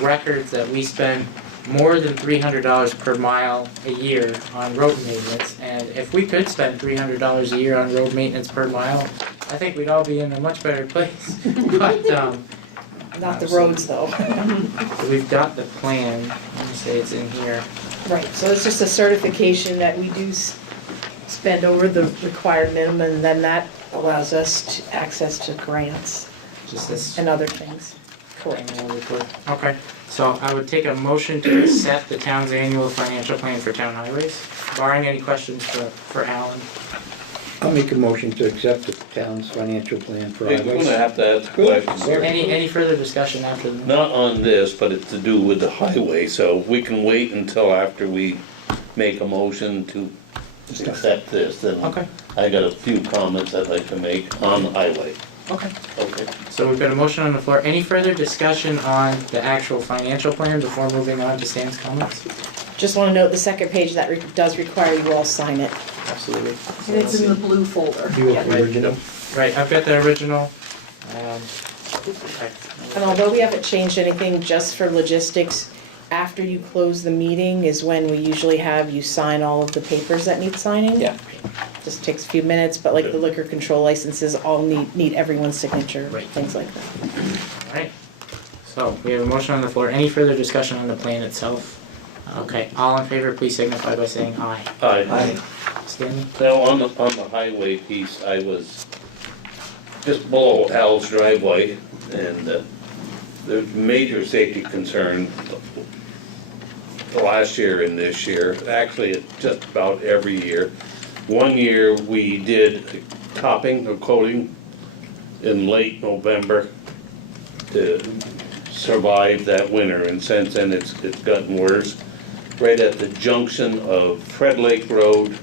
records that we spend more than $300 per mile a year on road maintenance. And if we could spend $300 a year on road maintenance per mile, I think we'd all be in a much better place. But Not the roads, though. we've got the plan. Let me say it's in here. Right, so it's just a certification that we do spend over the required minimum, and then that allows us access to grants Just this. and other things. Correct. Annual report. Okay, so I would take a motion to accept the town's annual financial plan for town highways, barring any questions for Alan. I'll make a motion to accept the town's financial plan for I'm gonna highways. have to ask a question here. Any further discussion after the? Not on this, but it's to do with the highway, so we can wait until after we make a motion to accept this, then Okay, I got a few comments I'd like to make on the highway. okay. Okay. So we've got a motion on the floor. Any further discussion on the actual financial plan before moving on to Stan's comments? Just wanna note the second page, that does require you all sign it. Absolutely. And it's in the blue folder. Do you want the Right. original? Right, I've got the original. And although we haven't changed anything, just for logistics, after you close the meeting is when we usually have you sign all of the papers that need signing. Yeah. Just takes a few minutes, but like the liquor control licenses all need everyone's signature, Right. things like that. Alright, so we have a motion on the floor. Any further discussion on the plan itself? Okay, all in favor, please signify by saying aye. Aye. Stanley? Now, on the highway piece, I was just below Al's driveway, and there's major safety concern last year and this year, actually it's just about every year. One year, we did topping or coating in late November to survive that winter, and since then, it's gotten worse. Right at the junction of Fred Lake Road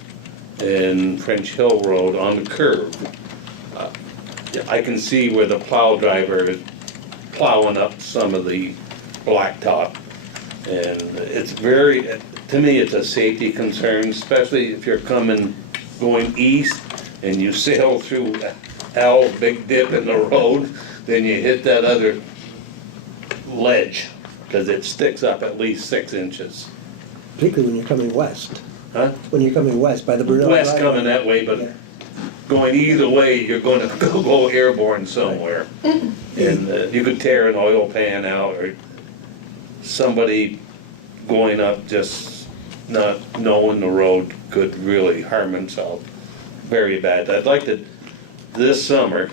and French Hill Road on the curve. I can see where the plow driver is plowing up some of the blacktop. And it's very, to me, it's a safety concern, especially if you're going east and you sail through Al's big dip in the road, then you hit that other ledge, because it sticks up at least 6 inches. Particularly when you're coming west. Huh? When you're coming west by the Brunel West Driveway. coming that way, Yeah. but going either way, you're gonna go airborne somewhere. And you could tear an oil pan out, or somebody going up just not knowing the road could really harm himself very bad. I'd like to, this summer,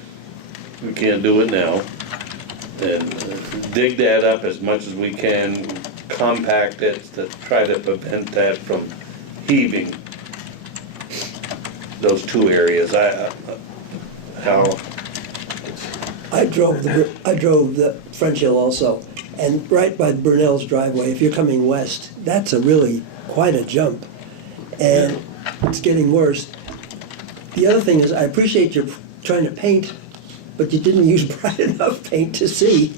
we can't do it now, and dig that up as much as we can, compact it to try to prevent that from heaving those two areas. How, I drove the French Hill also, and right by Brunel's driveway, if you're coming west, that's quite a jump. And it's getting worse. The other thing is, I appreciate you're trying to paint, but you didn't use bright enough paint to see.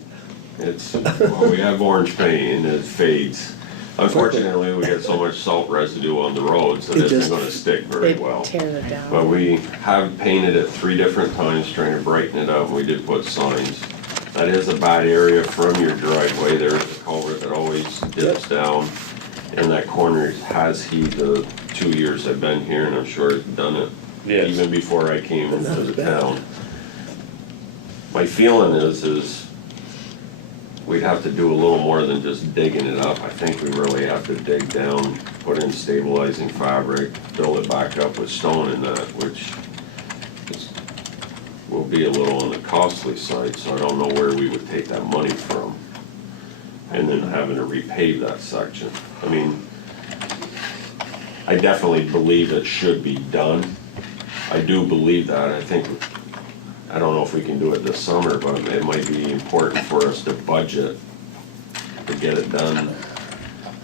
Well, we have orange paint and it fades. Unfortunately, we get so much salt residue on the roads that It it isn't just- gonna stick very well. They tear it down. But we have painted it 3 different times trying to brighten it up, and we did put signs. That is a bad area from your driveway, there's a culvert that always dips down. And that corner has heaved the 2 years I've been here, and I'm sure it's done it Yes. even before I came into Not the as bad. town. My feeling is we'd have to do a little more than just digging it up. I think we really have to dig down, put in stabilizing fabric, build it back up with stone in that, which will be a little on the costly side, so I don't know where we would take that money from. And then having to repave that section. I mean, I definitely believe it should be done. I do believe that. I don't know if we can do it this summer, but it might be important for us to budget to get it done.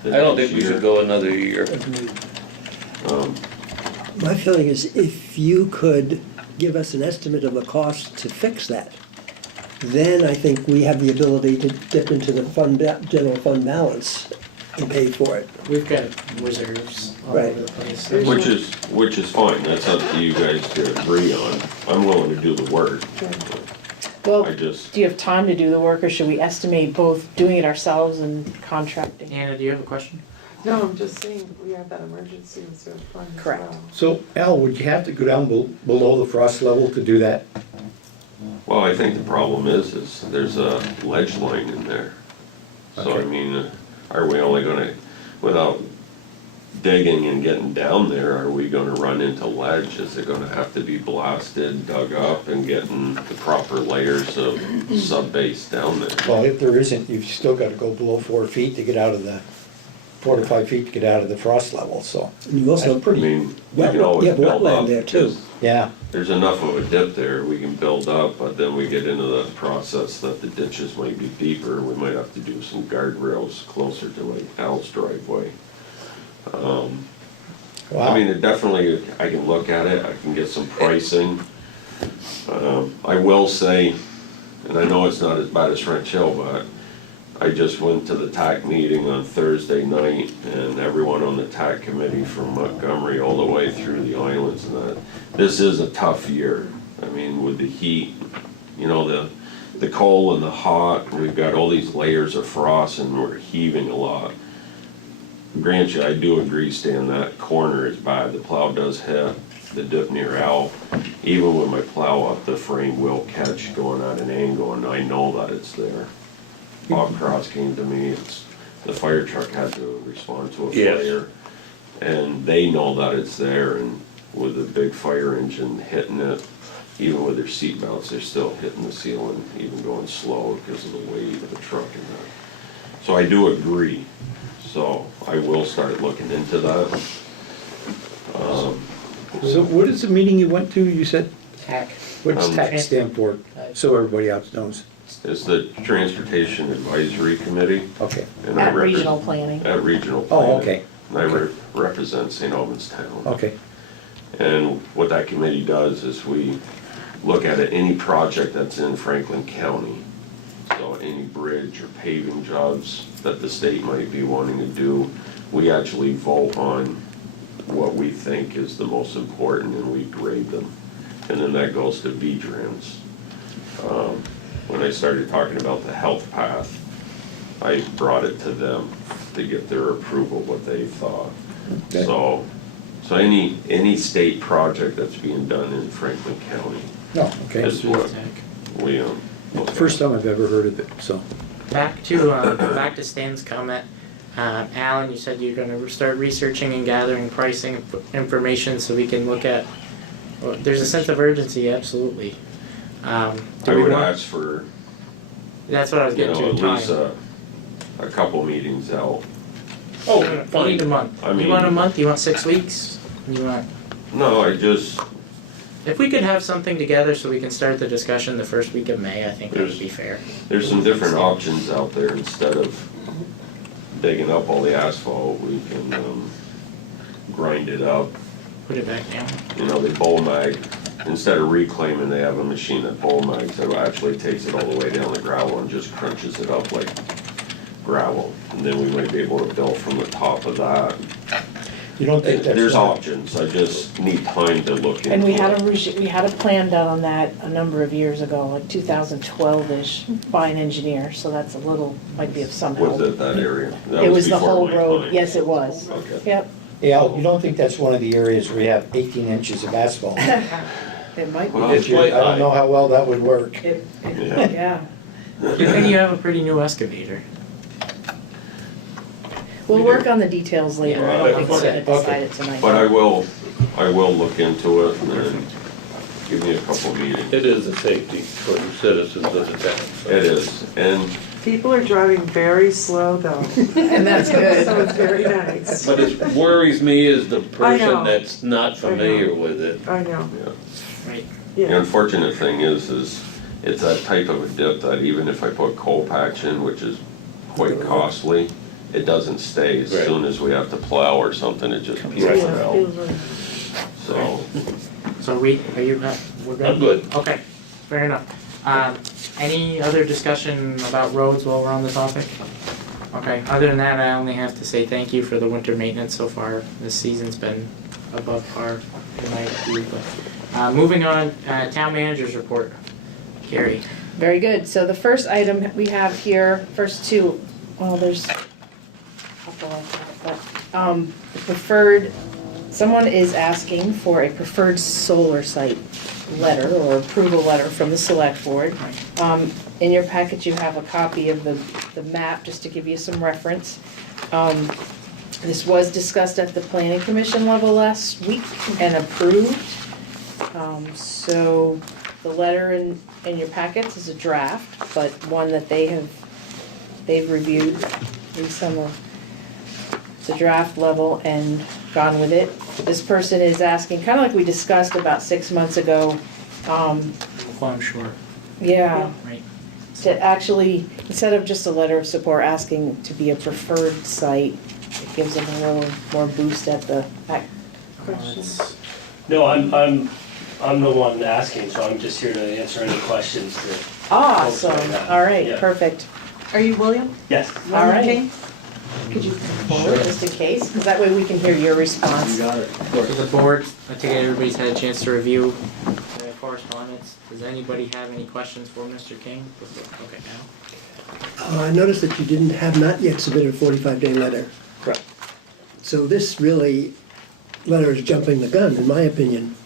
I don't think we should go another year. My feeling is if you could give us an estimate of the cost to fix that, then I think we have the ability to dip into the general fund balance and pay for it. We've got reserves all Right. over the place. Which is fine, that's up to you guys to agree on. I'm willing to do the work. Well, I just, do you have time to do the work, or should we estimate both doing it ourselves and contracting? Anna, do you have a question? No, I'm just saying, we have that emergency reserve fund as Correct. well. So, Al, would you have to go down below the frost level to do that? well, I think the problem is there's a ledge line in there. So I Okay. mean, are we only gonna, without digging and getting down there, are we gonna run into ledge? Is it gonna have to be blasted, dug up, and getting the proper layers of sub-base down there? Well, if there isn't, you've still gotta go below 4 feet to get out of the 4 to 5 feet to get out of the frost level, so, And you also, I mean, we Wet- can always you have build wetland up. there, too. yeah. There's enough of a dip there, we can build up, but then we get into the process that the ditches might be deeper. We might have to do some guardrails closer to like Al's driveway. I mean, it definitely, I can look at it, I can get some pricing. I will say, and I know it's not as bad as French Hill, but I just went to the TAC meeting on Thursday night, and everyone on the TAC committee from Montgomery all the way through the islands and that, this is a tough year. I mean, with the heat, you know, the cold and the hot, we've got all these layers of frost and we're heaving a lot. Grant you, I do agree, Stan, that corner is bad. The plow does hit the dip near Al. Even with my plow up, the frame will catch going at an angle, and I know that it's there. Bob Cross came to me, the fire truck had to respond to a Yes. flare. And they know that it's there, and with the big fire engine hitting it, even with their seat belts, they're still hitting the ceiling, even going slow because of the weight of the truck and that. So I do agree. So I will start looking into that. So what is the meeting you went to, you said? TAC. What's TAC stand for, so everybody else knows? It's the Transportation Advisory Committee. Okay. And I At regional planning. At regional planning. Oh, okay. And I represent St. Albans Town. Okay. And what that committee does is we look at any project that's in Franklin County. So any bridge or paving jobs that the state might be wanting to do, we actually vote on what we think is the most important and we grade them. And then that goes to VDRAMs. When I started talking about the health path, I brought it to them to get their approval, what they thought. Okay. So any state project that's being done in Franklin County No, okay. is what we, look at. First time I've ever heard of it, so. Back to Stan's comment. Alan, you said you're gonna start researching and gathering pricing information so we can look at, well, there's a sense of urgency, absolutely. I Do we would want, ask for, that's what I was you getting know, to, at least time. a couple meetings out. Oh, you need a month. I You mean- want a month, you want 6 weeks? You want, No, I just, if we could have something together so we can start the discussion the first week of May, I think that would be fair. there's some different options out there. Instead of digging up all the asphalt, we can grind it up. Put it back down. You know, they bowl mag, instead of reclaiming, they have a machine that bowl mags, that actually takes it all the way down the gravel and just crunches it up like gravel. And then we might be able to build from the top of that. You don't think that's? There's options, I just need time to look into it. And we had a plan done on that a number of years ago, like 2012-ish, by an engineer, so that's a little, might be of some help. Was it that area? That It was the before whole my road, time. yes, it was. Okay. Yep, Yeah, you don't think that's one of the areas where you have 18 inches of asphalt? it might be. Well, If you- I don't know how well that would work. Yeah. Good thing you have a pretty new excavator. We'll We work do. on the details later, I don't think we're gonna decide it tonight. But I will look into it and give me a couple of meetings. It is a safety for the citizens of the town. so. It is, and People are driving very slow though. And that's So good. it's very nice. But it worries me is the know. person that's not familiar with it. I know, Right. the yeah. unfortunate thing is it's that type of a dip that even if I put coal patch in, which is quite costly, it doesn't stay. As Right. soon as we have to plow or something, it just peels it Yeah, out. feels right. So, So we're good? I'm good. Okay, fair enough. Any other discussion about roads while we're on the topic? Okay, other than that, I only have to say thank you for the winter maintenance so far. This season's been above par in my view, but, moving on, town manager's report. Carrie. Very good, so the first item we have here, first two, well, there's a couple like that, but, the preferred, someone is asking for a preferred solar site letter or approval letter from the select board. In your packet, you have a copy of the map, just to give you some reference. This was discussed at the planning commission level last week and approved. So the letter in your packets is a draft, but one that they've reviewed, at least on the It's a draft level and gone with it. This person is asking, kind of like we discussed about 6 months ago, Farm short, yeah, right? to actually, instead of just a letter of support, asking to be a preferred site. It gives them a little more boost at the, No, I'm the one asking, so I'm just here to answer any questions that. awesome, all right, Yeah. perfect. Are you William? Yes. All right. King? Could you come forward just in case? Because that way we can hear your response. got it. So the board, I take it everybody's had a chance to review the correspondence. Does anybody have any questions for Mr. King? Okay, now. I noticed that you have not yet submitted a 45-day letter. Correct. So this letter is jumping the gun, in my opinion.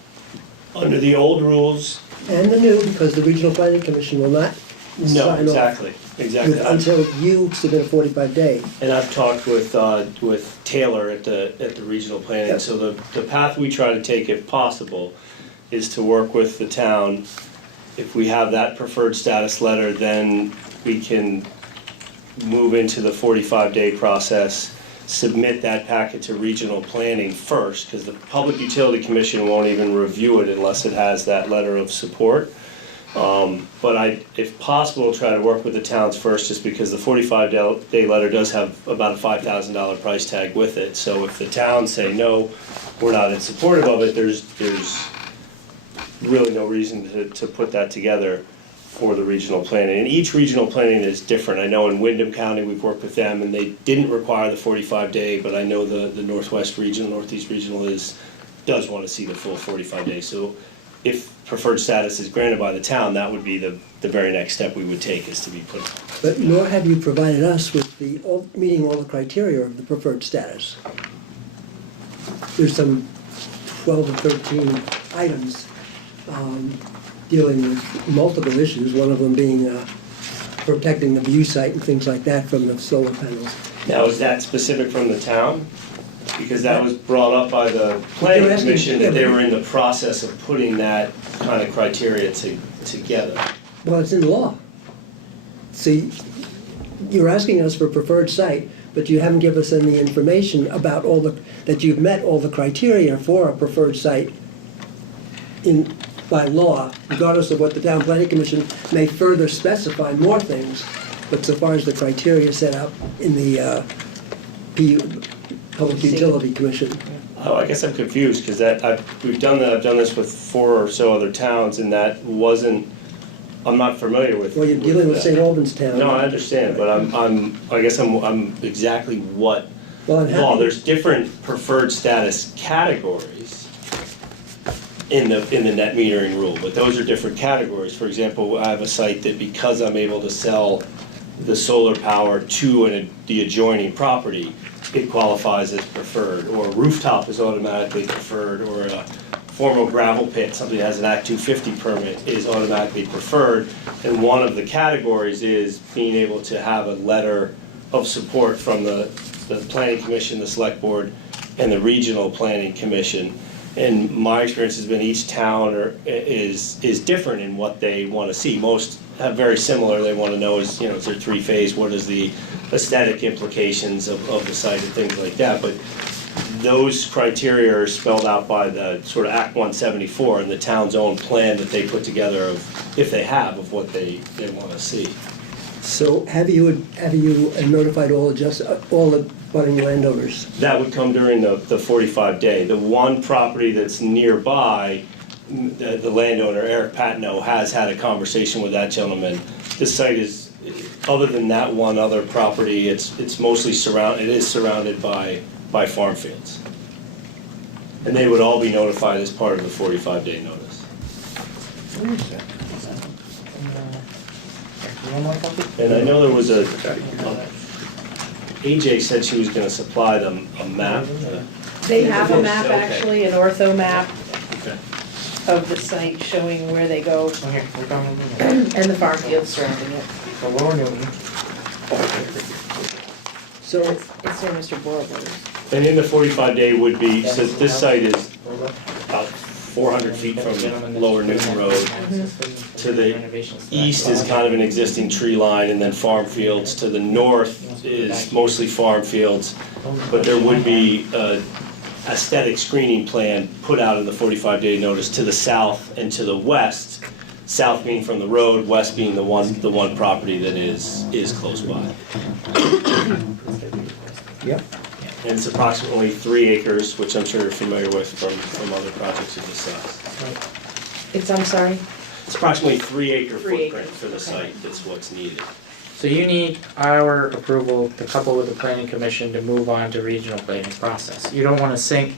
Under the old rules, And the new, because the Regional Planning Commission will not no, sign off exactly. until you submit a 45-day. And I've talked with Taylor at the regional planning, Yep. so the path we try to take if possible is to work with the town. If we have that preferred status letter, then we can move into the 45-day process, submit that packet to regional planning first, because the Public Utility Commission won't even review it unless it has that letter of support. But if possible, try to work with the towns first, just because the 45-day letter does have about a $5,000 price tag with it. So if the towns say, no, we're not in supportive of it, there's really no reason to put that together for the regional planning. And each regional planning is different. I know in Windham County, we've worked with them, and they didn't require the 45-day, but I know the Northwest Regional, Northeast Regional does want to see the full 45 days. So if preferred status is granted by the town, that would be the very next step we would take, is to be put. But nor have you provided us with meeting all the criteria of the preferred status. There's some 12 or 13 items dealing with multiple issues, one of them being protecting the view site and things like that from the solar panels. Now, is that specific from the town? Because that was brought up by the planning They're asking- commission, that they were in the process of putting that kind of criteria together. Well, it's in the law. See, you're asking us for a preferred site, but you haven't given us any information about that you've met all the criteria for a preferred site by law, regardless of what the town planning commission may further specify more things. But so far as the criteria set out in the Public Utility Commission. Oh, I guess I'm confused, because I've done this with 4 or so other towns, and that wasn't, I'm not familiar with. Well, you're dealing with that. St. Albans town. No, I understand, but I guess I'm exactly what Well, I'm law. happy. There's different preferred status categories in the net metering rule, but those are different categories. For example, I have a site that, because I'm able to sell the solar power to the adjoining property, it qualifies as preferred, or a rooftop is automatically preferred, or a formal gravel pit, something that has an Act 250 permit, is automatically preferred. And one of the categories is being able to have a letter of support from the planning commission, the select board, and the regional planning commission. And my experience has been each town is different in what they want to see. Most have very similar. They want to know is there 3-phase, what is the aesthetic implications of the site and things like that. But those criteria are spelled out by the sort of Act 174 and the town's own plan that they put together if they have, of what they want to see. So have you notified all the budding landowners? That would come during the 45-day. The one property that's nearby, the landowner, Eric Patno, has had a conversation with that gentleman. This site is, other than that one other property, it's mostly surrounded by farm fields. And they would all be notified as part of the 45-day notice. Where is that? You want more copy? And I know there was AJ said she was gonna supply them a map. They have a map, Okay. actually, an ortho map Okay. of the site showing where they go, Oh, here, we're going over here. and the farm fields surrounding it. So Lower Newton. So It's near Mr. Borler's. And in the 45-day would be, so this site is about 400 feet from Lower Newton Road. To the east is kind of an existing tree line, and then farm fields. To the north is mostly farm fields, but there would be a aesthetic screening plan put out in the 45-day notice to the south and to the west, south being from the road, west being the one property that is close by. Yep. And it's approximately 3 acres, which I'm sure you're familiar with from other projects of this size. I'm sorry? It's approximately 3 acre 3 footprint acres, for the okay. site, that's what's needed. So you need our approval to couple with the planning commission to move on to regional planning process. You don't wanna sink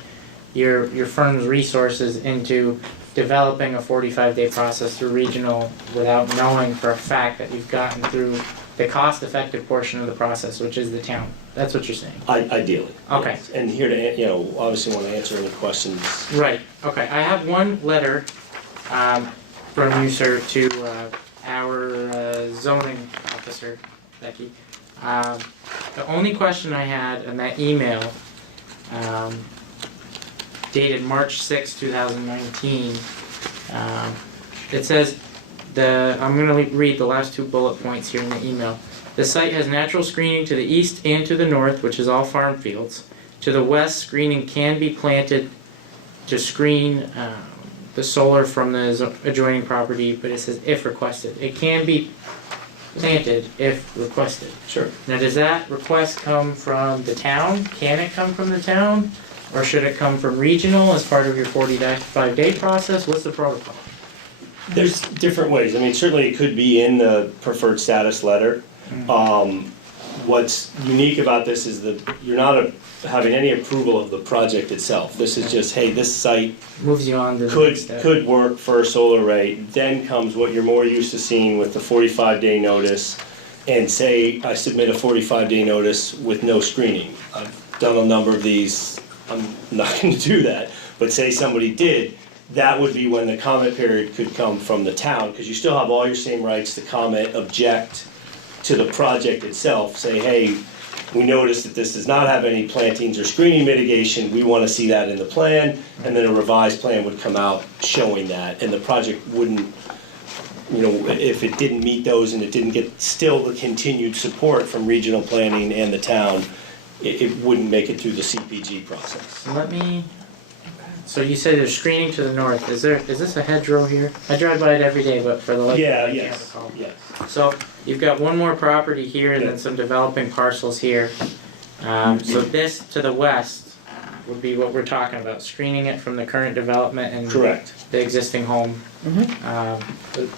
your firm's resources into developing a 45-day process through regional without knowing for a fact that you've gotten through the cost-effective portion of the process, which is the town. That's what you're saying? Ideally. Okay. yes. And here to, obviously want to answer any questions. Right, okay. I have one letter from you, sir, to our zoning officer, Becky. The only question I had in that email, dated March 6, 2019, it says, I'm going to read the last 2 bullet points here in the email. The site has natural screening to the east and to the north, which is all farm fields. To the west, screening can be planted to screen the solar from the adjoining property, but it says if requested. It can be planted if requested. Sure. Now, does that request come from the town? Can it come from the town? Or should it come from regional as part of your 45-day process? What's the protocol? There's different ways. I mean, certainly it could be in the preferred status letter. What's unique about this is that you're not having any approval of the project itself. This is just, hey, this site Moves you on to the next step. could work for a solar array. Then comes what you're more used to seeing with the 45-day notice. And say I submit a 45-day notice with no screening. I've done a number of these. I'm not going to do that. But say somebody did, that would be when the comment period could come from the town, because you still have all your same rights to comment, object to the project itself, say, hey, we noticed that this does not have any plantings or screening mitigation, we want to see that in the plan, and then a revised plan would come out showing that, and the project wouldn't, if it didn't meet those and it didn't get still the continued support from regional planning and the town, it wouldn't make it through the CPG process. So you said there's screening to the north. Is this a hedgerow here? I drive by it every day, but for the life of me, I can't Yes, recall. yes. So you've got one more property here and then some developing parcels here. So this to the west would be what we're talking about, screening it from the current development and Correct. the existing home. That's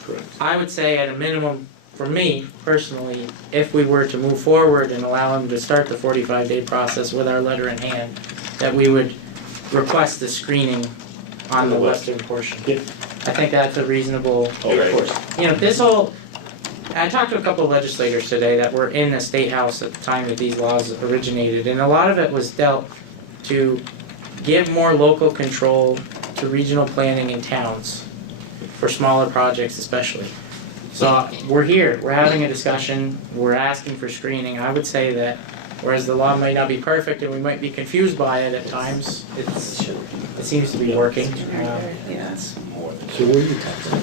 correct. I would say at a minimum, for me personally, if we were to move forward and allow him to start the 45-day process with our letter in hand, that we would request the screening on the western portion. Yep. I think that's a reasonable. Oh, of course. This whole, I talked to a couple of legislators today that were in the State House at the time that these laws originated, and a lot of it was dealt to give more local control to regional planning in towns, for smaller projects especially. So we're here, we're having a discussion, we're asking for screening. I would say that whereas the law might not be perfect and we might be confused by it at times, it seems to be working. Yes. So where are you talking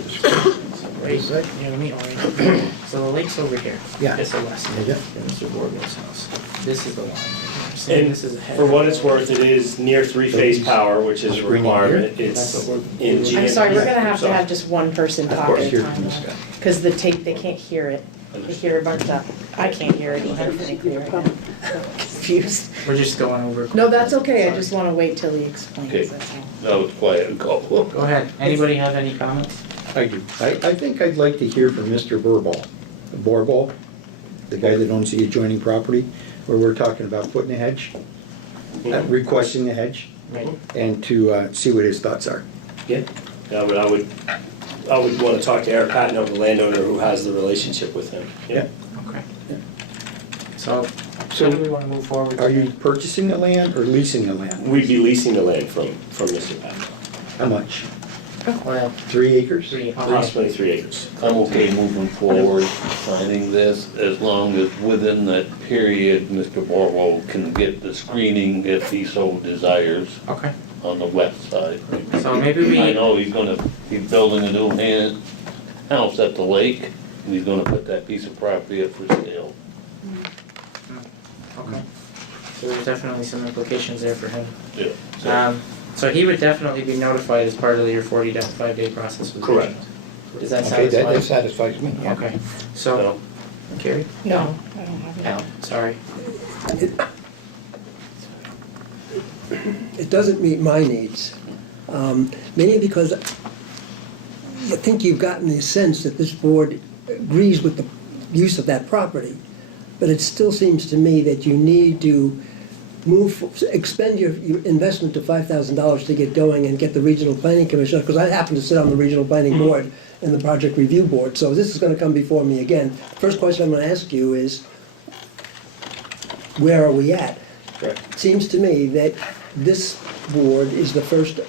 Right, near me, already. So the lake's over here. Yeah. This is west. Yeah. Mr. Borgo's house. This is the line. And This is a head. for what it's worth, it is near 3-phase power, which is a requirement. It's in GMP. I'm sorry, we're gonna have to have just one person talk course, at a hear time, from this guy. because the tape, they can't hear it. They hear a bunch of, I can't hear it either, frankly, right now. Confused. We're just going over. No, that's okay, I just wanna wait till he explains, Okay. that's all. That was quiet and calm. Go ahead. Anybody have any comments? I do. I think I'd like to hear from Mr. Borball, the guy that owns the adjoining property, where we're talking about putting a hedge, requesting a hedge, Right. and to see what his thoughts are. Yeah, but I would want to talk to Eric Patino, the landowner who has the relationship with him. Yeah. Okay. So, So- how do we want to move forward? Are you purchasing the land or leasing the land? We'd be leasing the land from Mr. Patino, How much? Well, 3 acres? approximately 3 acres. I'm okay moving forward, signing this, as long as within that period, Mr. Borwell can get the screening if he so desires Okay. on the west side. So maybe I we, know he's building a new house at the lake, and he's gonna put that piece of property up for sale. Okay. So there's definitely some implications there for him. Yeah. So he would definitely be notified as part of your 45-day process with Correct. Regional. Does that Okay, satisfy? that satisfies me, yeah. Okay, so, No. Carrie? No, I don't have Al, sorry. It doesn't meet my needs, mainly because I think you've gotten the sense that this board agrees with the use of that property, but it still seems to me that you need to expend your investment to $5,000 to get going and get the Regional Planning Commission, because I happen to sit on the Regional Planning Board and the Project Review Board, so this is going to come before me again. First question I'm going to ask you is, where are we at? Correct. It seems to me that this board is the first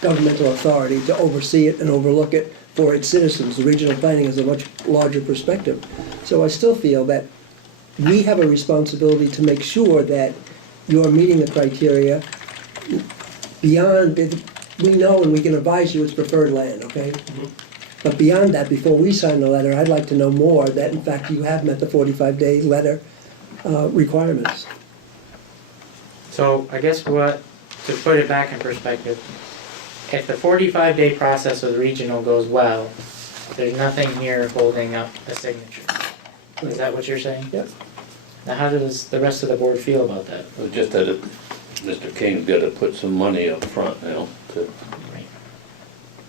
governmental authority to oversee it and overlook it for its citizens. The regional planning has a much larger perspective. So I still feel that we have a responsibility to make sure that you're meeting the criteria beyond, we know and we can advise you it's preferred land, okay? But beyond that, before we sign the letter, I'd like to know more that in fact you have met the 45-day letter requirements. So I guess to put it back in perspective, if the 45-day process with Regional goes well, there's nothing here holding up a signature. Is that what you're saying? Yep. Now how does the rest of the board feel about that? Well, just that Mr. King's gotta put some money up front now to.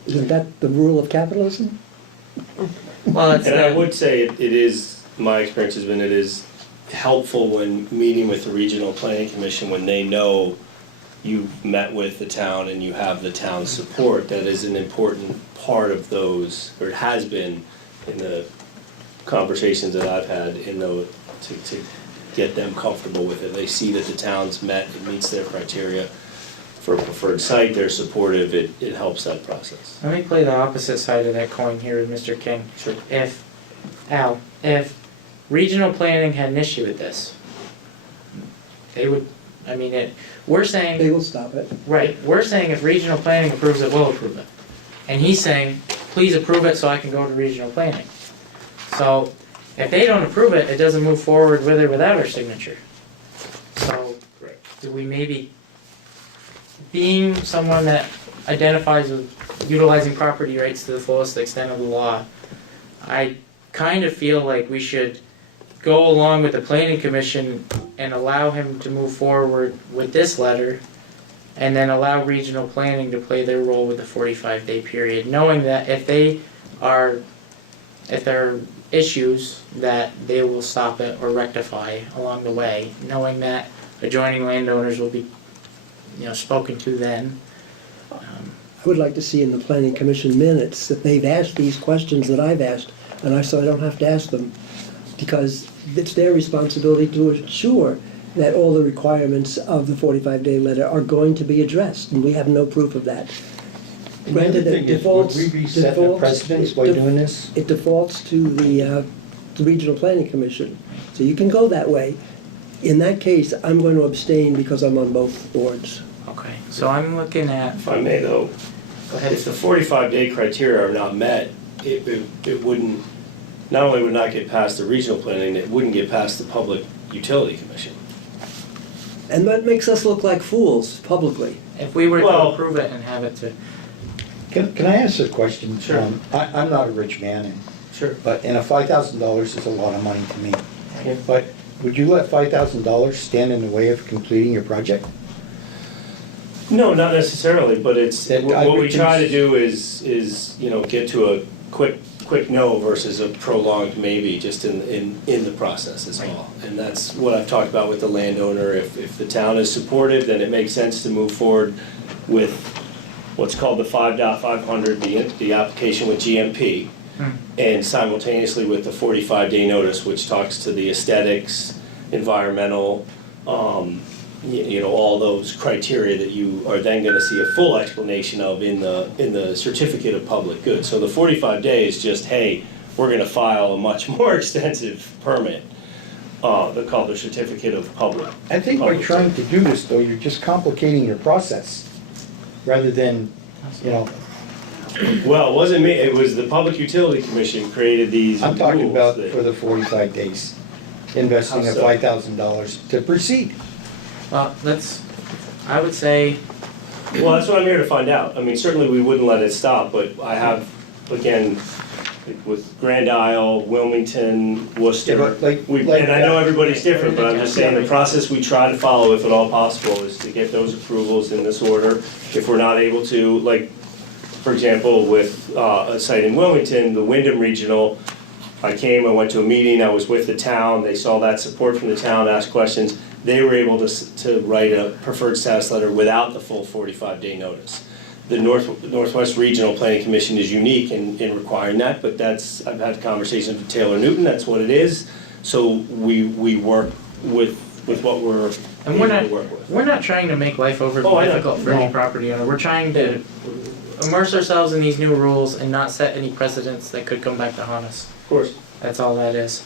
Isn't that the rule of capitalism? Well, it's And I would say it is, my experience has been, it is helpful when meeting with the Regional Planning Commission, when they know you've met with the town and you have the town's support. That is an important part of those, or it has been in the conversations that I've had to get them comfortable with it. They see that the town's met, it meets their criteria for a preferred site, they're supportive, it helps that process. Let me play the opposite side of that coin here with Mr. King. Sure. If Regional Planning had an issue with this, they would, we're They saying, will stop it. right, we're saying if Regional Planning approves it, we'll approve it. And he's saying, please approve it so I can go to Regional Planning. So, if they don't approve it, it doesn't move forward with or without our signature. So, do we maybe, being someone that identifies with utilizing property rights to the fullest extent of the law, I kind of feel like we should go along with the planning commission and allow him to move forward with this letter, and then allow regional planning to play their role with the 45-day period, knowing that if there are issues, that they will stop it or rectify along the way, knowing that adjoining landowners will be, spoken to then. I would like to see in the planning commission minutes that they've asked these questions that I've asked, and so I don't have to ask them, because it's their responsibility to ensure that all the requirements of the 45-day letter are going to be addressed, and we have no proof of that. Granted, it defaults. Would we be setting a precedence by doing this? It defaults to the Regional Planning Commission, so you can go that way. In that case, I'm going to abstain because I'm on both boards. Okay, so I'm looking at, If I may though, go ahead. if the 45-day criteria are not met, it wouldn't, not only would not get past the regional planning, it wouldn't get past the Public Utility Commission. And that makes us look like fools publicly. If we were to Well- approve it and have it to, Can I ask a question? Sure. I'm not a rich man, Sure. and $5,000 is a lot of money to me. Okay. But would you let $5,000 stand in the way of completing your project? No, not necessarily, but it's, That I what we would try to do is, get to a quick no versus a prolonged maybe, just in the process as well. And that's what I've talked about with the landowner. If the town is supportive, then it makes sense to move forward with what's called the 5.500, the application with GMP, and simultaneously with the 45-day notice, which talks to the aesthetics, environmental, all those criteria that you are then gonna see a full explanation of in the certificate of public good. So the 45-day is just, hey, we're gonna file a much more extensive permit, they're called the certificate of public. I think by trying to do this, though, you're just complicating your process, rather than, Well, it wasn't me, it was the Public Utility Commission created these rules. I'm talking about that- for the 45 days. investing How of so? $5,000 to proceed. Well, I would say, Well, that's what I'm here to find out. I mean, certainly we wouldn't let it stop, but I have, again, with Grand Isle, Wilmington, Yeah, Worcester. but like- And I know everybody's different, but I'm just saying the process we try to follow, if at all possible, is to get those approvals in this order. If we're not able to, like, for example, with a site in Wilmington, the Wyndham Regional, I came, I went to a meeting, I was with the town, they saw that support from the town, asked questions. They were able to write a preferred status letter without the full 45-day notice. The Northwest Regional Planning Commission is unique in requiring that, but I've had conversations with Taylor Newton, that's what it is. So we work with what we're and we're able not, to work with. we're not trying to make life overly Oh, I know. difficult for any property owner. We're trying to immerse ourselves in these new rules and not set any precedents that could come back to haunt us. Of course. That's all that is.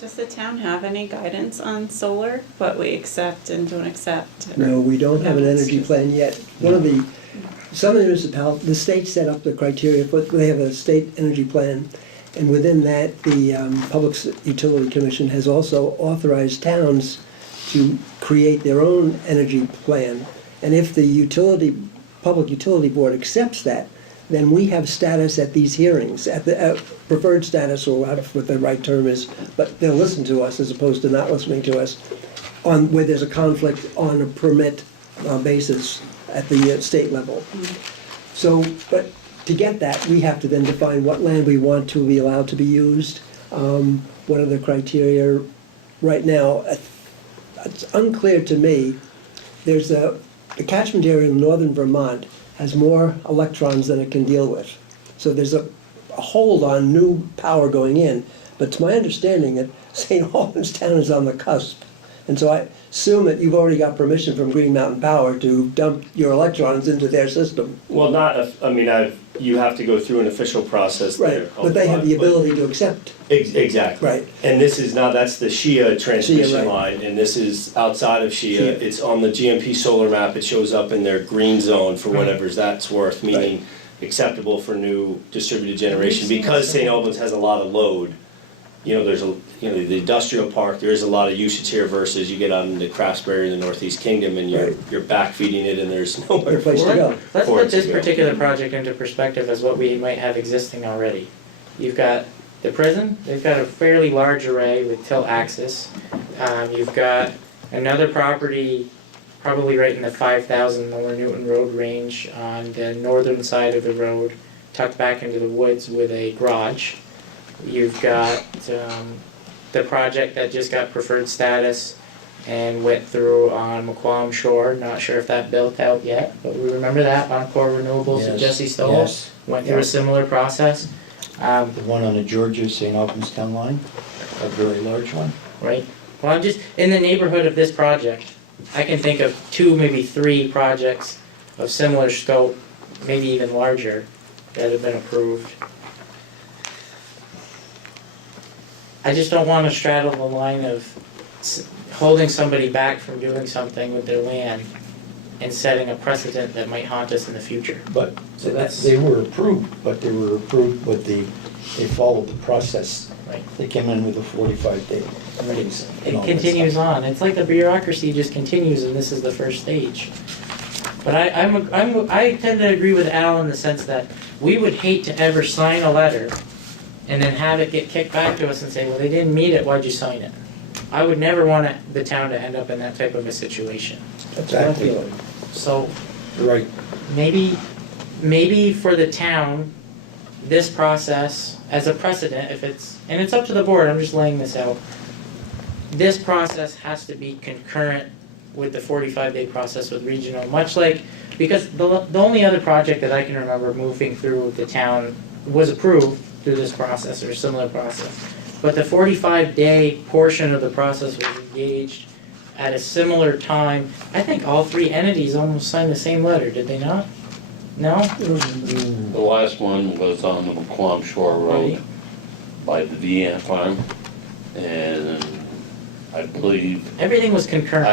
Does the town have any guidance on solar, what we accept and don't accept? No, we don't have an No, it's energy just- plan yet. Some municipalities, the state set up the criteria for, they have a state energy plan. And within that, the Public Utility Commission has also authorized towns to create their own energy plan. And if the Public Utility Board accepts that, then we have status at these hearings, at the preferred status, or what the right term is, but they'll listen to us as opposed to not listening to us, on where there's a conflict on a permit basis at the state level. So, but to get that, we have to then define what land we want to be allowed to be used, what are the criteria. Right now, it's unclear to me. There's the catchment area in northern Vermont has more electrons than it can deal with. So there's a hold on new power going in. But it's my understanding that St. Albans Town is on the cusp. And so I assume that you've already got permission from Green Mountain Power to dump your electrons into their system. Well, you have to go through an official process there. Right, but they have the ability to accept. Exactly. Right. And this is now, that's the Shia transmission right. line, and this is outside of Shia. Shia. It's on the GMP solar map, it shows up in their green zone for whatever that's worth, meaning acceptable for new distributed generation. Because St. Albans has a lot of load, there's the industrial park, there is a lot of usage here versus you get out into Craftsbury in the Northeast Kingdom and you're back feeding it and there's nowhere No place to go. Let's for it put this to go. particular project into perspective as what we might have existing already. You've got the prison, they've got a fairly large array with tilt axis. You've got another property, probably right in the 5,000 Lower Newton Road range on the northern side of the road, tucked back into the woods with a garage. You've got the project that just got preferred status and went through on McQuam Shore. Not sure if that built out yet, but we remember that Encore Renewables with Yes, Jesse Stoll yes, went through yeah. a similar process. The one on the Georgia-St. Albans Town line, a very large one. Right. Well, I'm just in the neighborhood of this project. I can think of 2, maybe 3 projects of similar scope, maybe even larger, that have been approved. I just don't want to straddle the line of holding somebody back from doing something with their land and setting a precedent that might haunt us in the future. But So that's- they were approved, with they followed the process. Right. They came in with a 45-day. It continues on. It's like the bureaucracy just continues, and this is the first stage. But I tend to agree with Al in the sense that we would hate to ever sign a letter and then have it get kicked back to us and say, well, they didn't meet it, why'd you sign it? I would never want the town to end up in that type of a situation. Exactly. So Right. maybe for the town, this process as a precedent, and it's up to the board, I'm just laying this out. This process has to be concurrent with the 45-day process with regional, much like, because the only other project that I can remember moving through the town was approved through this process or a similar process. But the 45-day portion of the process was engaged at a similar time. I think all 3 entities almost signed the same letter, did they not? No? The last one was on the McQuam Shore Road by the Deanne Farm. And I believe Everything was concurrent.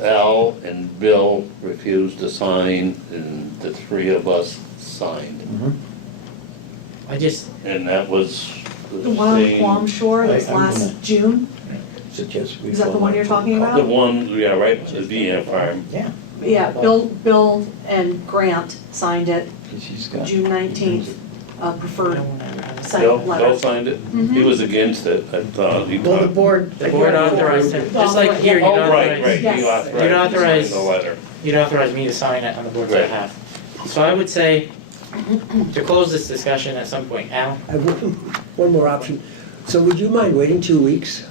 Al and Bill refused to sign, and the 3 of us signed. I just, And that was The one on same- Quam Shore, that was I'm last gonna- June. suggest we. Is that the one you're talking The about? one, yeah, right, the VM farm. Yeah. Yeah, Bill and Grant signed it 'Cause he's got- June 19th, preferred site Bill letter. signed it? He was against it, I thought. He Well, the thought- board. The board authorized him, just like here, you'd Oh, right, authorize, right, Yes. he authorized You'd him to authorize- sign the letter. you'd authorize me to sign it on the board's Right. behalf. So I would say, to close this discussion at some point, Al? I have one more option. So would you mind waiting 2 weeks?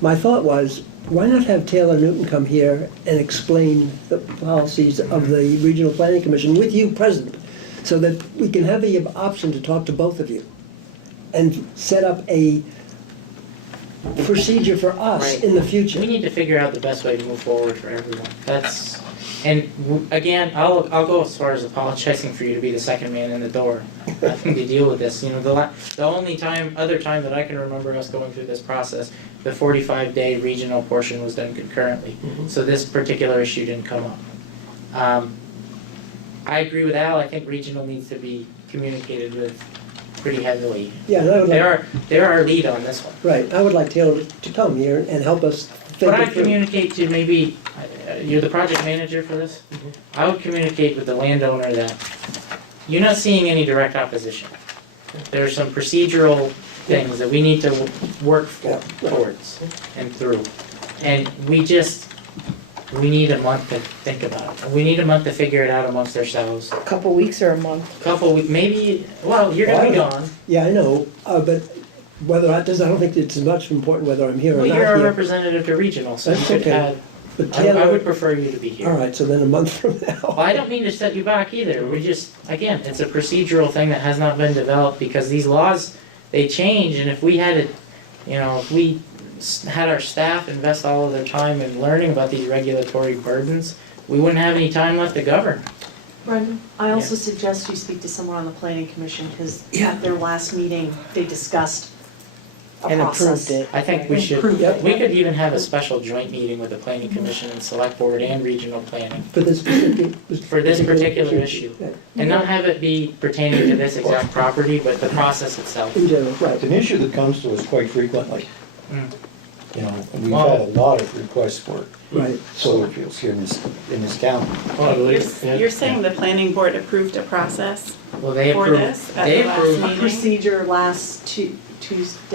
My thought was, why not have Taylor Newton come here and explain the policies of the Regional Planning Commission with you present, so that we can have the option to talk to both of you and set up a procedure for us Right. in the We future. need to figure out the best way to move forward for everyone. That's, and again, I'll go as far as apologizing for you to be the second man in the door, having to deal with this. You know, the only other time that I can remember us going through this process, the 45-day regional portion was done concurrently. So this particular issue didn't come up. I agree with Al, I think regional needs to be communicated with pretty heavily. Yeah, and I would like, They're our lead on this one. right, I would like Taylor to come here and help us think But it I'd through. communicate to maybe, you're the project manager for this? I would communicate with the landowner that you're not seeing any direct opposition. There's some procedural things that we need to work towards and through. And we need a month to think about it. We need a month to figure it out amongst ourselves. A couple weeks or a month. Couple weeks, maybe, well, you're gonna be Well, gone. Yeah, I know, but I don't think it's as much important whether I'm here or Well, not you're our here. representative to regional, so you That's could okay. add, But I Taylor, would prefer you to be here. all right, so then a month from now. Well, I don't mean to set you back either, we just, again, it's a procedural thing that has not been developed, because these laws, they change, and if we had it, if we had our staff invest all of their time in learning about these regulatory burdens, we wouldn't have any time left to govern. Brendan, I also suggest you speak to someone on the planning commission, because at their last meeting, they discussed a And process. approved it. I think we should, Improved it. we could even have a special joint meeting with the planning commission and select board and regional planning, For this for this particular issue. Yeah, And not have it be pertaining to this exact property, but the process itself. in general, right. It's an issue that comes to us quite frequently. Mm. And we've had a lot of requests for Right. solar fields here in this town. You're saying the planning board approved a process Well, they for approved, this at they the last approved, meeting? Procedure last Tuesday.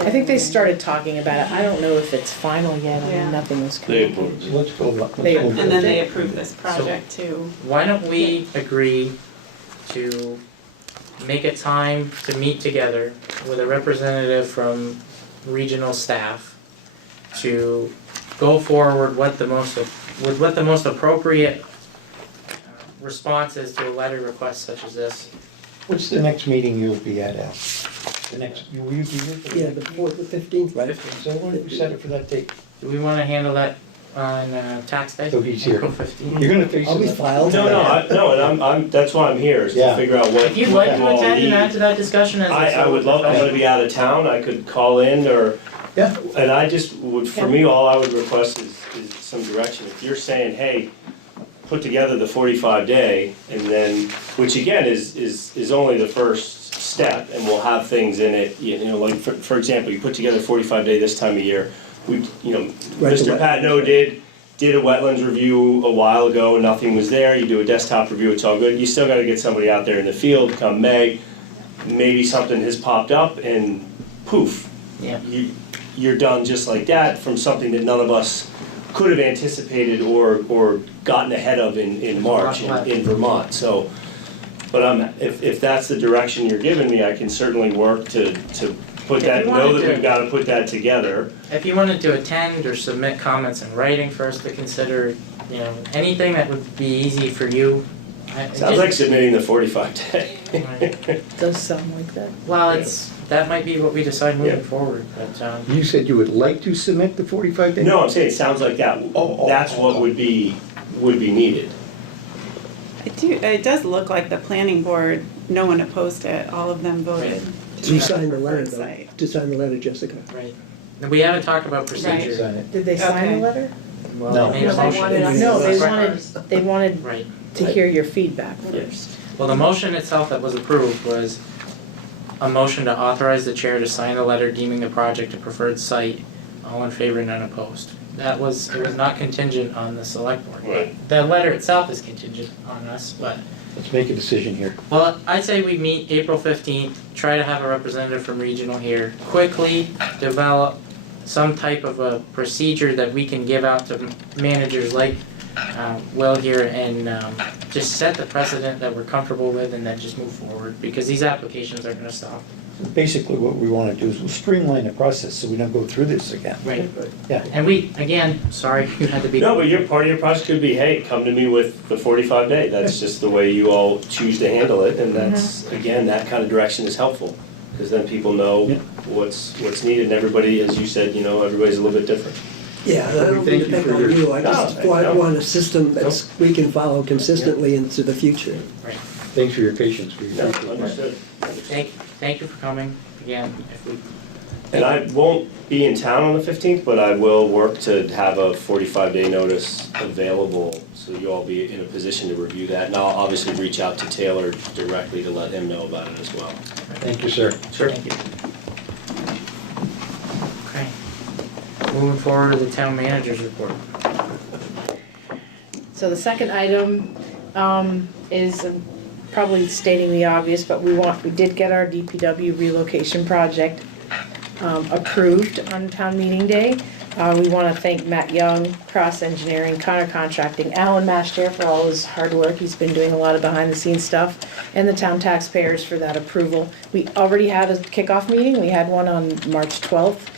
I think they started talking about it. I don't know if it's final yet. I Yeah. mean, nothing was They communicated. approved it. Let's go. They- And then they approved this project too. why don't we agree to make a time to meet together with a representative from regional staff to go forward with what the most appropriate response is to a letter request such as this. What's the next meeting you'll be at, Al? Will you be here for the Yeah, next? the 4th, the 15th, right? So why don't we set it for that date? Do we wanna handle that on tax day? So he's here. April 15th? You're gonna face I'll be it. filed. And I'm, that's why I'm here, is to Yeah. figure out what. If you'd like what to you all attend and need. add to that discussion as I would love, I'm gonna be out of town, I could call in or. Yeah. And I just would, for me, all I would request is some direction. If you're saying, hey, put together the 45-day and then, which again is only the first step and we'll have things in it, like for example, you put together 45-day this time of year. Right, Mr. the Patno did a wetlands review a while ago, nothing was there. You do a desktop review, it's all good. You still gotta get somebody out there in the field come May. Maybe something has popped up and poof. Yeah. You're done just like that from something that none of us could have anticipated or gotten ahead of in March in Vermont, so. But if that's the direction you're giving me, I can certainly work to put If that, you know wanted that to- we've gotta put that together. If you wanted to attend or submit comments in writing for us to consider, anything that would be easy for you. Sounds like submitting the 45-day. It does sound like that. Well, that might be what we decide moving Yeah. forward, but, You said you would like to submit the 45 days? No, I'm saying, it sounds like that, that's what would be needed. It does look like the planning board, no one opposed it, all of them voted. To sign the letter, preferred though. site. To sign the letter, Jessica. right. And we haven't talked about procedure. Sign it. Did they sign Okay. the letter? Well, No. they made a No, they motion. wanted us No, they Right. wanted Right. to hear your feedback first. Well, the motion itself that was approved was a motion to authorize the chair to sign a letter deeming the project a preferred site All in favor, none opposed. It was not contingent on the select board. Right. The letter itself is contingent on us, but, Let's make a decision here. well, I'd say we meet April 15th, try to have a representative from regional here, quickly develop some type of a procedure that we can give out to managers like Will here, and just set the precedent that we're comfortable with, and then just move forward, because these applications are gonna stop. Basically, what we want to do is we'll streamline the process so we don't go through this again. Right. Yeah. And we, again, sorry, you had to be. No, but part of your process could be, hey, come to me with the 45 day. That's just the way you all choose to handle it, and that's, again, that kind of direction is helpful. Because then people know what's needed, and everybody, as you said, everybody's a little bit different. Yeah, and I don't mean to pick on you, I just want a system that we can follow consistently into the future. Right. Thanks for your patience. We No, appreciate it. understood. Thank you for coming, again, if we. And I won't be in town on the 15th, but I will work to have a 45-day notice available, so you'll all be in a position to review that. And I'll obviously reach out to Taylor directly to let him know about it as well. Thank you, sir. Sure. Thank you. Okay. Moving forward to the town manager's report. So the second item is probably stating the obvious, but we did get our DPW relocation project approved on town meeting day. We want to thank Matt Young, Cross Engineering, Connor Contracting, Alan Master for all his hard work. He's been doing a lot of behind the scenes stuff, and the town taxpayers for that approval. We already had a kickoff meeting. We had one on March 12th,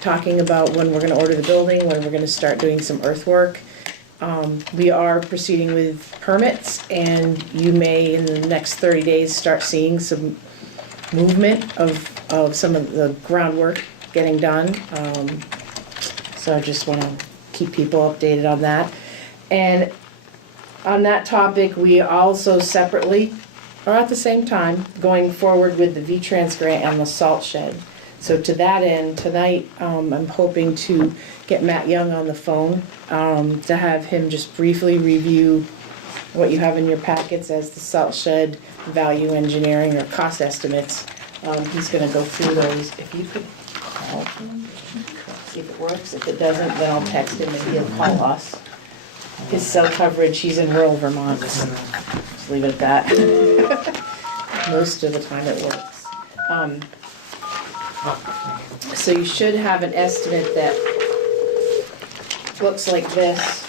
talking about when we're going to order the building, when we're going to start doing some earthwork. We are proceeding with permits, and you may, in the next 30 days, start seeing some movement of some of the groundwork getting done. So I just want to keep people updated on that. And on that topic, we also separately, or at the same time, going forward with the V-Trans grant and the salt shed. So to that end, tonight, I'm hoping to get Matt Young on the phone, to have him just briefly review what you have in your packets as the salt shed value engineering or cost estimates. He's gonna go through those. If you could call him, see if it works. If it doesn't, then I'll text him and he'll call us. His cell coverage, he's in rural Vermont. Just leave it at that. Most of the time it works. So you should have an estimate that looks like this.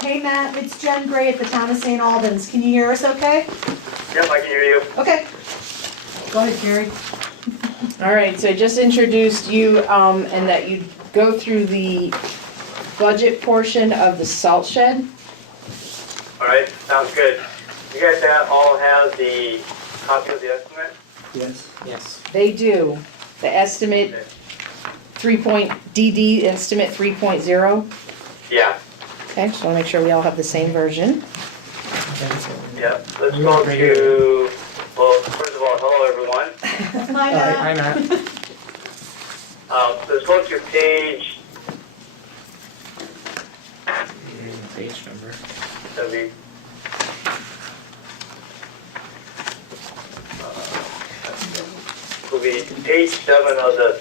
Hey Matt, it's Jen Gray at the town of St. Albans. Can you hear us okay? Yep, I can hear you. Okay. Go ahead, Jerry. All right, so I just introduced you, and that you go through the budget portion of the salt shed. All right, sounds good. You guys all have the copy of the estimate? Yes. Yes. They do. The estimate, DD estimate 3.0. Yeah, Okay, just wanna make sure we all have the same version. yeah. Let's go to, well, first of all, hello everyone. Hi Matt. Hi, Matt. Let's go to page, Page number. that we, will be page 7 of the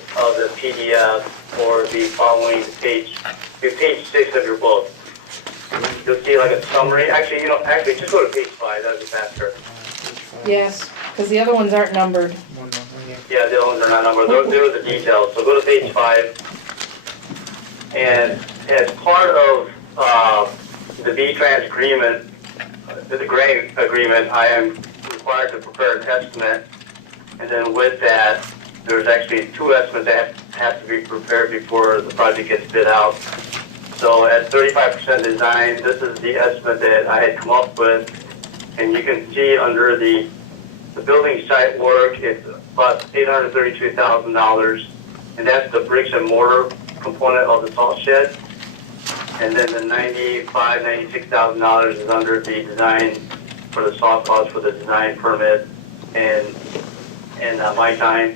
PDF, or be following page 6 of your book. You'll see like a summary. Actually, just go to page 5, that'd be faster. Yes, because the other ones aren't numbered. One more here. Yeah, the other ones are not numbered. Those are the details. So go to page 5. And as part of the V-Trans agreement, the grant agreement, I am required to prepare an estimate. And then with that, there's actually 2 estimates that have to be prepared before the project gets bid out. So at 35% design, this is the estimate that I had come up with. And you can see under the building site work, it's about $832,000. And that's the bricks and mortar component of the salt shed. And then the $96,000 is under the design for the soft costs for the design permit and my time.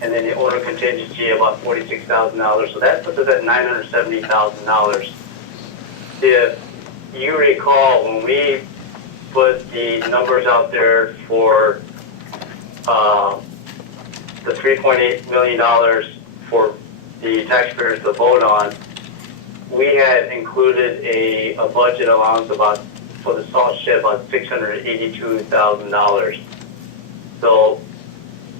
And then the owner contingency about $46,000. So that puts us at $970,000. if you recall, when we put the numbers out there for the $3.8 million for the taxpayers to vote on, we had included a budget allowance for the salt shed about $682,000. So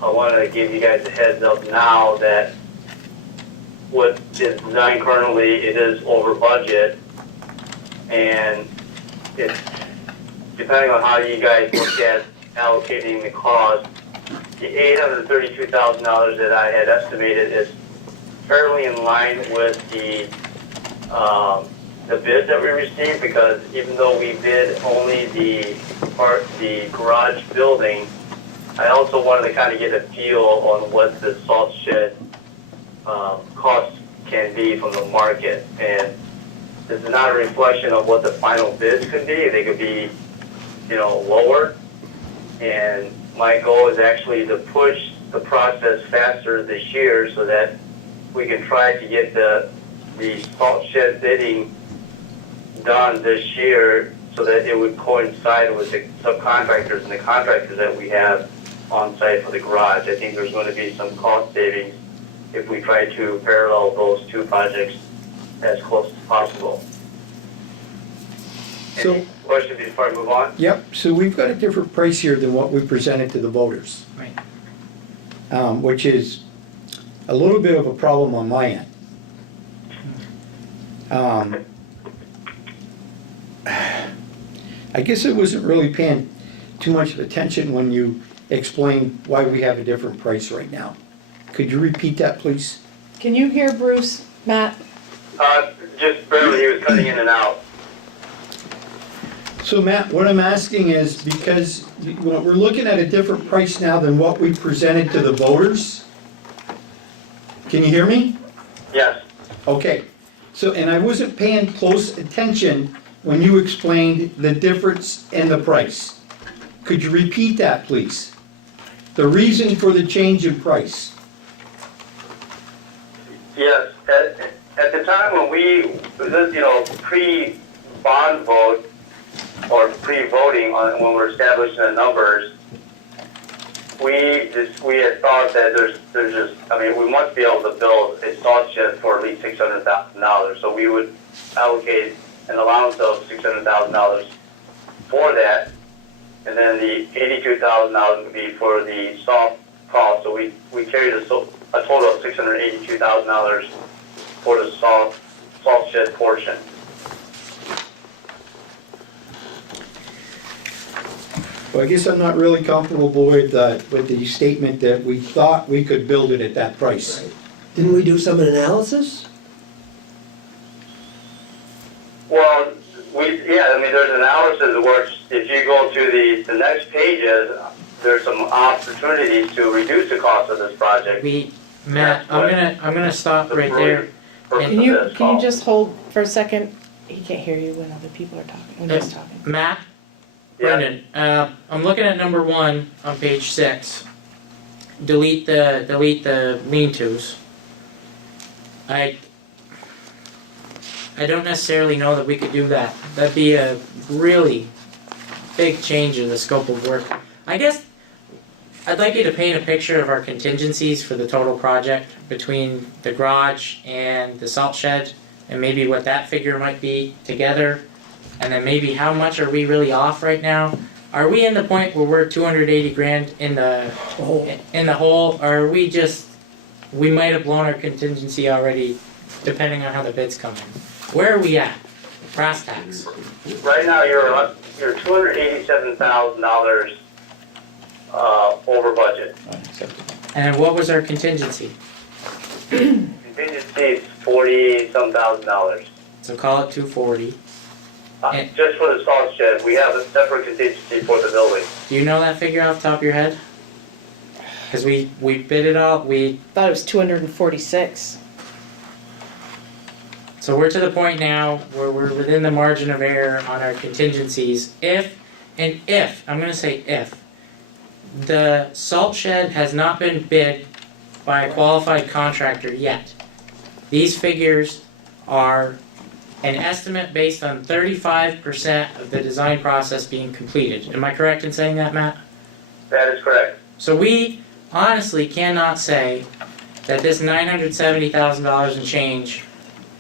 I want to give you guys a heads up now that what is designed currently, it is over budget, and it's depending on how you guys look at allocating the cost. The $832,000 that I had estimated is fairly in line with the bid that we received, because even though we bid only the garage building, I also wanted to kind of get a feel on what the salt shed cost can be from the market. And this is not a reflection of what the final bids could be. They could be, lower. And my goal is actually to push the process faster this year so that we can try to get the salt shed bidding done this year so that it would coincide with the subcontractors and the contractors that we have on site for the garage. I think there's going to be some cost savings if we try to parallel those two projects as close as possible. So- Any questions before I move on? Yep, so we've got a different price here than what we presented to the voters. Right. Which is a little bit of a problem on my end. I guess I wasn't really paying too much attention when you explained why we have a different price right now. Could you repeat that, please? Can you hear Bruce, Matt? Just barely, he was cutting in and out. So Matt, what I'm asking is, because we're looking at a different price now than what we presented to the voters. Can you hear me? Yes. Okay, so, and I wasn't paying close attention when you explained the difference in the price. Could you repeat that, please? The reason for the change in price. Yes, at the time when we, pre-bond vote, or pre-voting on when we're establishing the numbers, we had thought that there's just, we must be able to build a salt shed for at least $600,000. So we would allocate an allowance of $600,000 for that, and then the $82,000 would be for the soft cost. So we carried a total of $682,000 for the salt shed portion. Well, I guess I'm not really comfortable with the statement that we thought we could build it at that price. Didn't we do some analysis? Well, there's analysis where if you go to the next pages, there's some opportunities to reduce the cost of this project. Matt, I'm gonna stop right there. Can you just hold for a second? He can't hear you when other people are talking, when he's talking. Matt, Yeah. Brendan, I'm looking at number 1 on page 6. Delete the lean-tos. I don't necessarily know that we could do that. That'd be a really big change in the scope of work. I guess I'd like you to paint a picture of our contingencies for the total project between the garage and the salt shed, and maybe what that figure might be together. And then maybe how much are we really off right now? Are we in the point where we're 280 grand in the hole? Or are we we might have blown our contingency already, depending on how the bids come in. Where are we at? Brass tacks. Right now, you're $287,000 over budget. And what was our contingency? Contingency is $40-some thousand. So call it 240. Just for the salt shed, we have a separate contingency for the building. Do you know that figure off the top of your head? Because we bid it all, Thought it was 246. so we're to the point now where we're within the margin of error on our contingencies. If, I'm gonna say if, the salt shed has not been bid by a qualified contractor yet. These figures are an estimate based on 35% of the design process being completed. Am I correct in saying that, Matt? That is correct. So we honestly cannot say that this $970,000 and change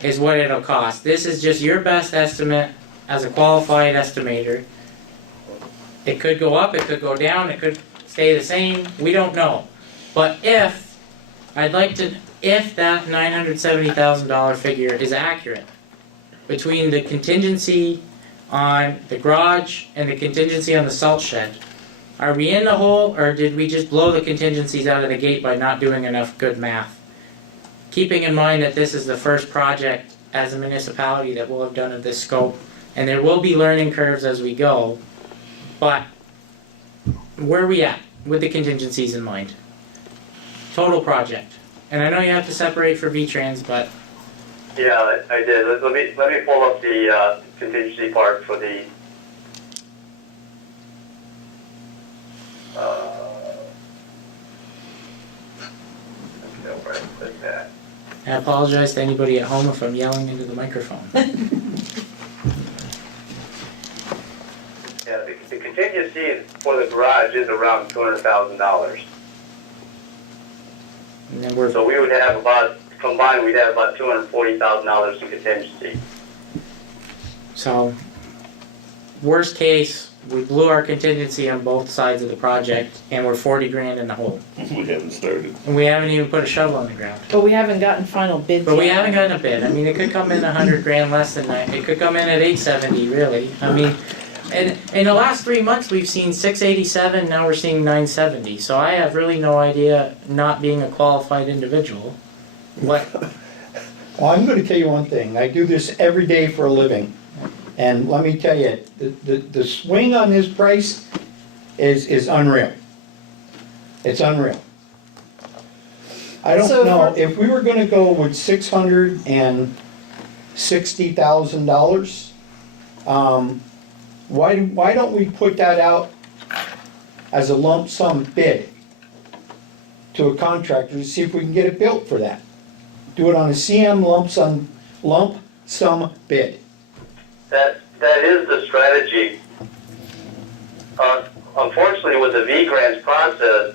is what it'll cost. This is just your best estimate as a qualified estimator. It could go up, it could go down, it could stay the same, we don't know. But if that $970,000 figure is accurate, between the contingency on the garage and the contingency on the salt shed, are we in the hole, or did we just blow the contingencies out of the gate by not doing enough good math? Keeping in mind that this is the first project as a municipality that we'll have done of this scope, and there will be learning curves as we go, but where are we at with the contingencies in mind? Total project. And I know you have to separate for V-Trans, but Yeah, I did. Let me pull up the contingency part for the. Okay, where I put that. I apologize to anybody at home if I'm yelling into the microphone. Yeah, the contingency for the garage is around $200,000. And then we're So we would have combined, we'd have about $240,000 in contingency. So, worst case, we blew our contingency on both sides of the project, and we're 40 grand in the hole. We haven't started. And we haven't even put a shovel in the ground. But we haven't gotten final bids yet. But we haven't gotten a bid. I mean, it could come in 100 grand less than that. It could come in at 870, really. I mean, and in the last 3 months, we've seen 687, now we're seeing 970. So I have really no idea, not being a qualified individual, what. Well, I'm gonna tell you one thing, I do this every day for a living, and let me tell you, the swing on this price is unreal. It's unreal. I So don't know, for- if we were gonna go with $660,000, why don't we put that out as a lump sum bid to a contractor to see if we can get it built for that? Do it on a CM lump sum bid. That is the strategy. Unfortunately, with the V-Grants process,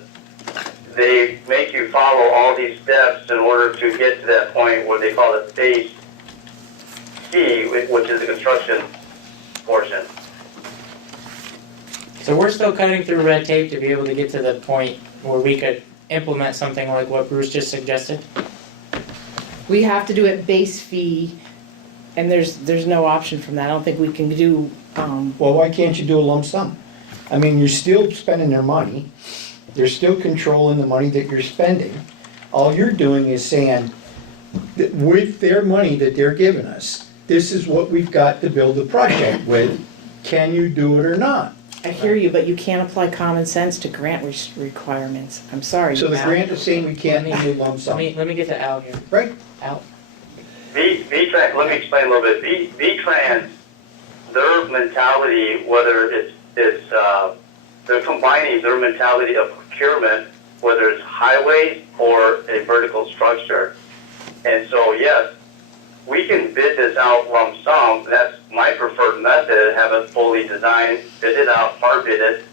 they make you follow all these steps in order to get to that point where they call it phase C, which is the construction portion. So we're still cutting through red tape to be able to get to the point where we could implement something like what Bruce just suggested? We have to do it base fee, and there's no option from that. I don't think we can do, Well, why can't you do a lump sum? I mean, you're still spending their money, they're still controlling the money that you're spending. All you're doing is saying, that with their money that they're giving us, this is what we've got to build the project with, can you do it or not? I hear you, but you can't apply common sense to grant requirements. I'm sorry. So the Al. grant is saying we can't do lump sum, Let me get to Al here. right? Al? V-Trans, let me explain a little bit. V-Trans, their mentality, whether it's they're combining their mentality of procurement, whether it's highways or a vertical structure. And so, yes, we can bid this out lump sum. That's my preferred method, have it fully designed, bid it out, hard bid it.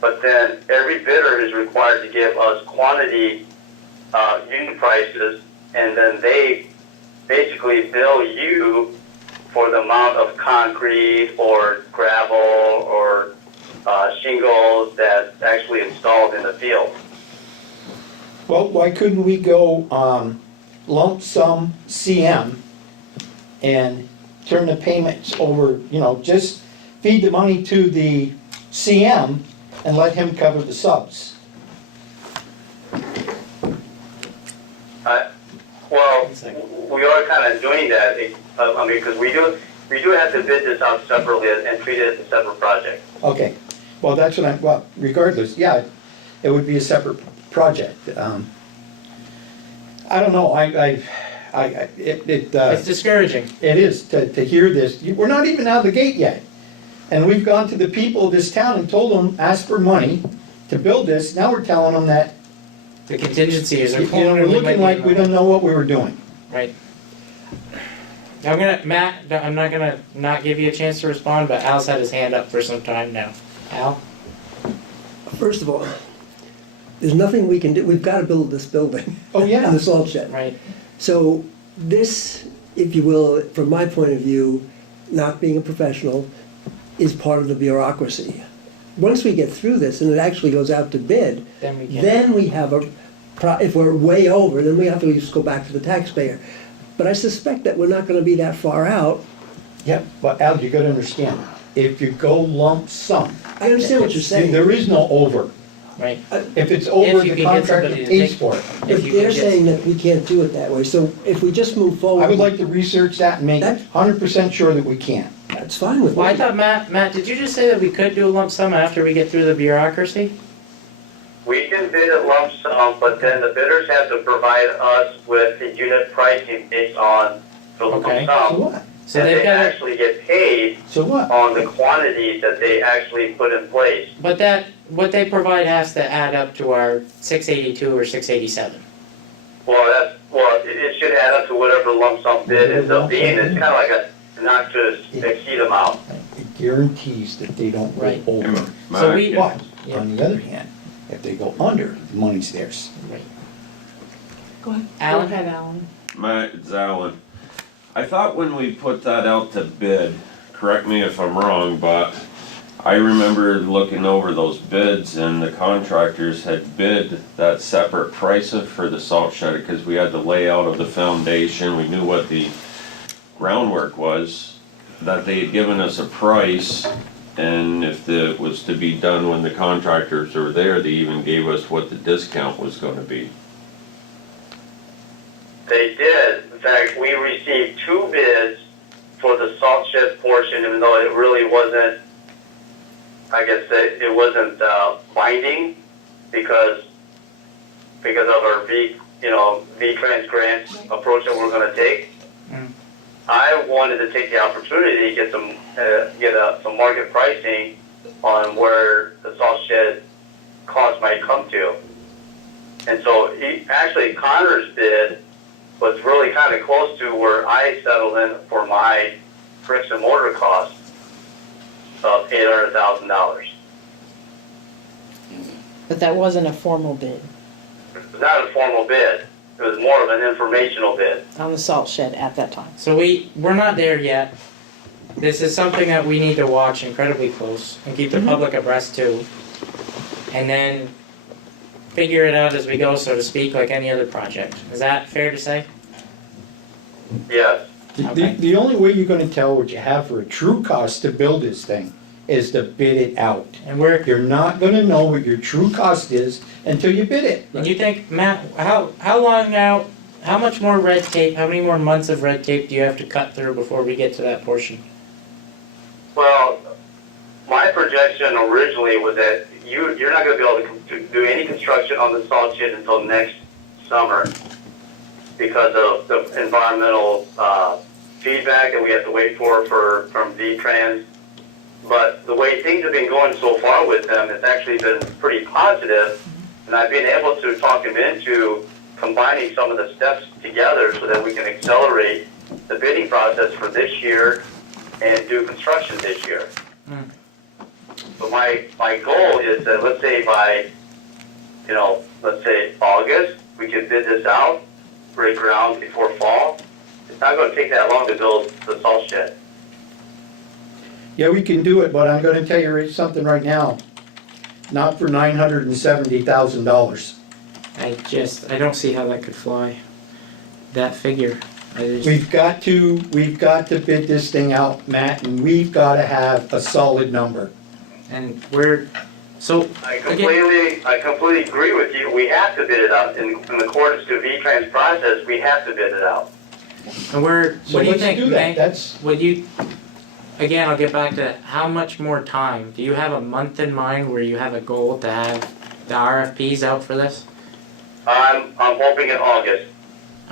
But then every bidder is required to give us quantity unit prices, and then they basically bill you for the amount of concrete or gravel or shingles that's actually installed in the field. Well, why couldn't we go lump sum CM and turn the payments over, just feed the money to the CM and let him cover the subs? Well, we are kind of doing that. Because we do have to bid this out separately and treat it as a separate project. Okay, well, that's what regardless, yeah, it would be a separate project. I don't know, It's discouraging. it is to hear this. We're not even out of the gate yet. And we've gone to the people of this town and told them, ask for money to build this. Now we're telling them that, The contingency is. we're looking like we don't know what we were doing. Right. Matt, I'm not gonna not give you a chance to respond, but Al's had his hand up for some time now. Al? First of all, there's nothing we can do, we've got to build this building. Oh, yeah. And the salt shed. Right. So this, if you will, from my point of view, not being a professional, is part of the bureaucracy. Once we get through this and it actually goes out to bid, Then we have if we're way over, then we have to just go back to the taxpayer. But I suspect that we're not gonna be that far out. Yeah, but Al, you gotta understand, if you go lump sum, I understand what you're saying. there is no over. Right. If it's over, If you the could get contractor somebody to pays take- for it. If you they're could get- saying that we can't do it that way, so if we just move forward. I would like to research that and make That- 100% sure that we can. That's fine with me. Well, I thought, Matt, did you just say that we could do a lump sum after we get through the bureaucracy? We can bid a lump sum, but then the bidders have to provide us with the unit pricing based on the lump Okay. So sum. what? So And they've they got, actually get paid So what? on the quantities that they actually put in place. but what they provide has to add up to our 682 or 687. Well, it should add up to whatever the lump sum bid ends up being. It's kind of like a not to exceed amount. It guarantees that they don't go Right. over. So we, But, Yeah. on the other hand, if they go under, the money's theirs. Go ahead. Alan? Go ahead, Alan. Matt, it's Alan. I thought when we put that out to bid, correct me if I'm wrong, but I remember looking over those bids and the contractors had bid that separate pricing for the salt shed because we had the layout of the foundation, we knew what the groundwork was, that they had given us a price, and if it was to be done when the contractors were there, they even gave us what the discount was gonna be. They did. In fact, we received 2 bids for the salt shed portion, even though it really wasn't, I guess it wasn't binding because of our V-Trans grant approach that we're going to take. Mm. I wanted to take the opportunity to get some market pricing on where the salt shed cost might come to. And so actually Connor's bid was really kind of close to where I settled in for my bricks and mortar cost of $800,000. But that wasn't a formal bid It was not a formal bid. It was more of an informational bid. on the salt shed at that time. So we're not there yet. This is something that we need to watch incredibly close and keep the public abreast to. And then figure it out as we go, so to speak, like any other project. Is that fair to say? Yes. Okay. The only way you're gonna tell what you have for a true cost to build this thing is to bid it out. And we're, You're not gonna know what your true cost is until you bid it. and you think, Matt, how long out, how much more red tape, how many more months of red tape do you have to cut through before we get to that portion? Well, my projection originally was that you're not going to be able to do any construction on the salt shed until next summer because of the environmental feedback that we have to wait from V-Trans. But the way things have been going so far with them, it's actually been pretty positive, and I've been able to talk them into combining some of the steps together so that we can accelerate the bidding process for this year and do construction this year. Mm. So my goal is that let's say by, let's say August, we can bid this out, break ground before fall. It's not going to take that long to build the salt shed. Yeah, we can do it, but I'm gonna tell you something right now. Not for $970,000. I don't see how that could fly. That figure. We've got to bid this thing out, Matt, and we've gotta have a solid number. And we're, so, I completely agree with you. We have to bid it out in accordance to V-Trans process. We have to bid it out. and we're, So what do you let's think, do that. May? That's, Would you, again, I'll get back to how much more time? Do you have a month in mind where you have a goal to have the RFPs out for this? I'm hoping in August.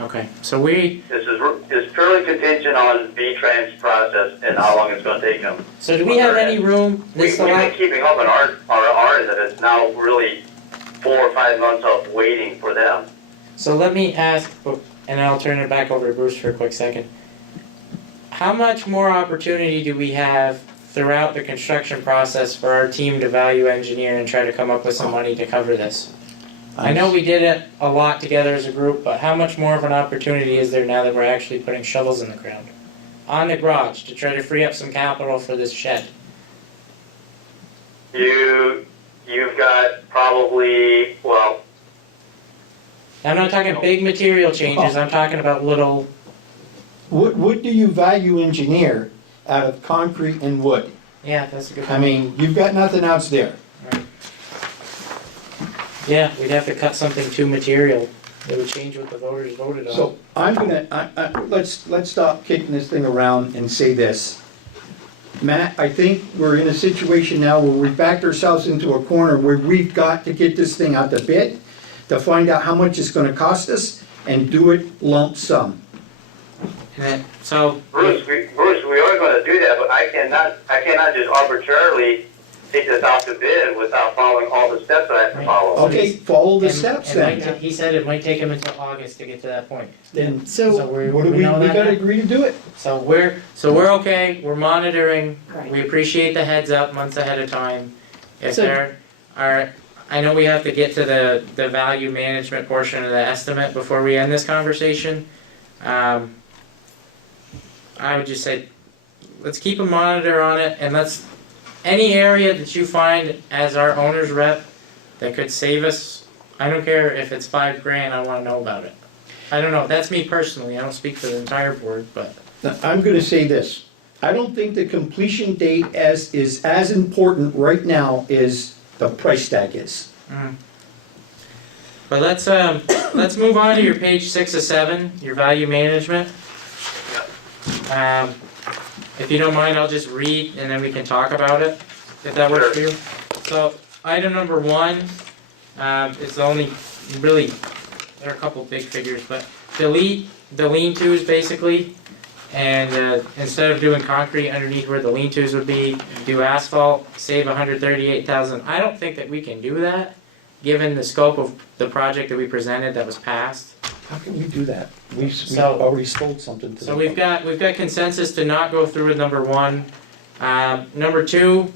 Okay, so we, This is purely contingent on V-Trans process and how long it's going to take them. so do we have any room We've this been keeping up on our end, that it's now really 4 or 5 months of waiting for them. So let me ask, and I'll turn it back over to Bruce for a quick second. how much more opportunity do we have throughout the construction process for our team to value engineer and try to come up with some money to cover this? I know we did it a lot together as a group, but how much more of an opportunity is there now that we're actually putting shovels in the ground? On the garage, to try to free up some capital for this shed? You've got probably, well, I'm not talking big material changes, I'm talking about little, What do you value engineer out of concrete and wood? yeah, that's a good I point. mean, you've got nothing else there. Yeah, we'd have to cut something too material. It would change what the voters voted on. So I'm gonna, let's stop kicking this thing around and say this. Matt, I think we're in a situation now where we backed ourselves into a corner where we've got to get this thing out the bid to find out how much it's gonna cost us and do it lump sum. So, Bruce, we are gonna do that, but I cannot just arbitrarily take this out to bid without following all the steps I have to follow. Okay, follow the and- steps and then. he said it might take him until August to get to that point. Then So, we what do we know that gotta now? agree to do it. So we're okay, we're monitoring, Right. we appreciate the heads up months ahead of time. If So- there are, I know we have to get to the value management portion of the estimate before we end this conversation. I would just say, let's keep a monitor on it, and any area that you find as our owner's rep that could save us, I don't care if it's $5,000, I wanna know about it. I don't know, that's me personally, I don't speak for the entire board, but. Now, I'm gonna say this, I don't think the completion date is as important right now as the price tag is. But let's move on to your page 6 of 7, your value management. If you don't mind, I'll just read and then we can talk about it, if that works for you. So, item number 1, is the only, really, there are a couple big figures, but delete the lean-tos basically. And instead of doing concrete underneath where the lean-tos would be, do asphalt, save $138,000. I don't think that we can do that, given the scope of the project that we presented that was passed. How can we do that? We've So- already sold something to So them. we've got consensus to not go through with number 1. Number 2,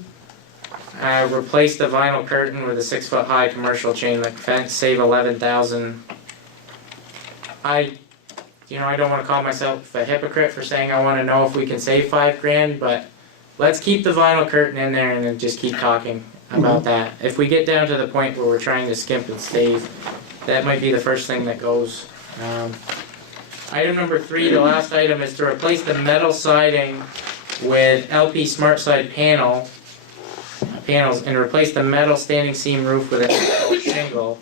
replace the vinyl curtain with a 6-foot high commercial chain link fence, save $11,000. I don't wanna call myself a hypocrite for saying I wanna know if we can save $5,000, but let's keep the vinyl curtain in there and then just keep talking about that. If we get down to the point where we're trying to skimp and save, that might be the first thing that goes. Item number 3, the last item, is to replace the metal siding with LP Smart Side panels and replace the metal standing seam roof with a shingle.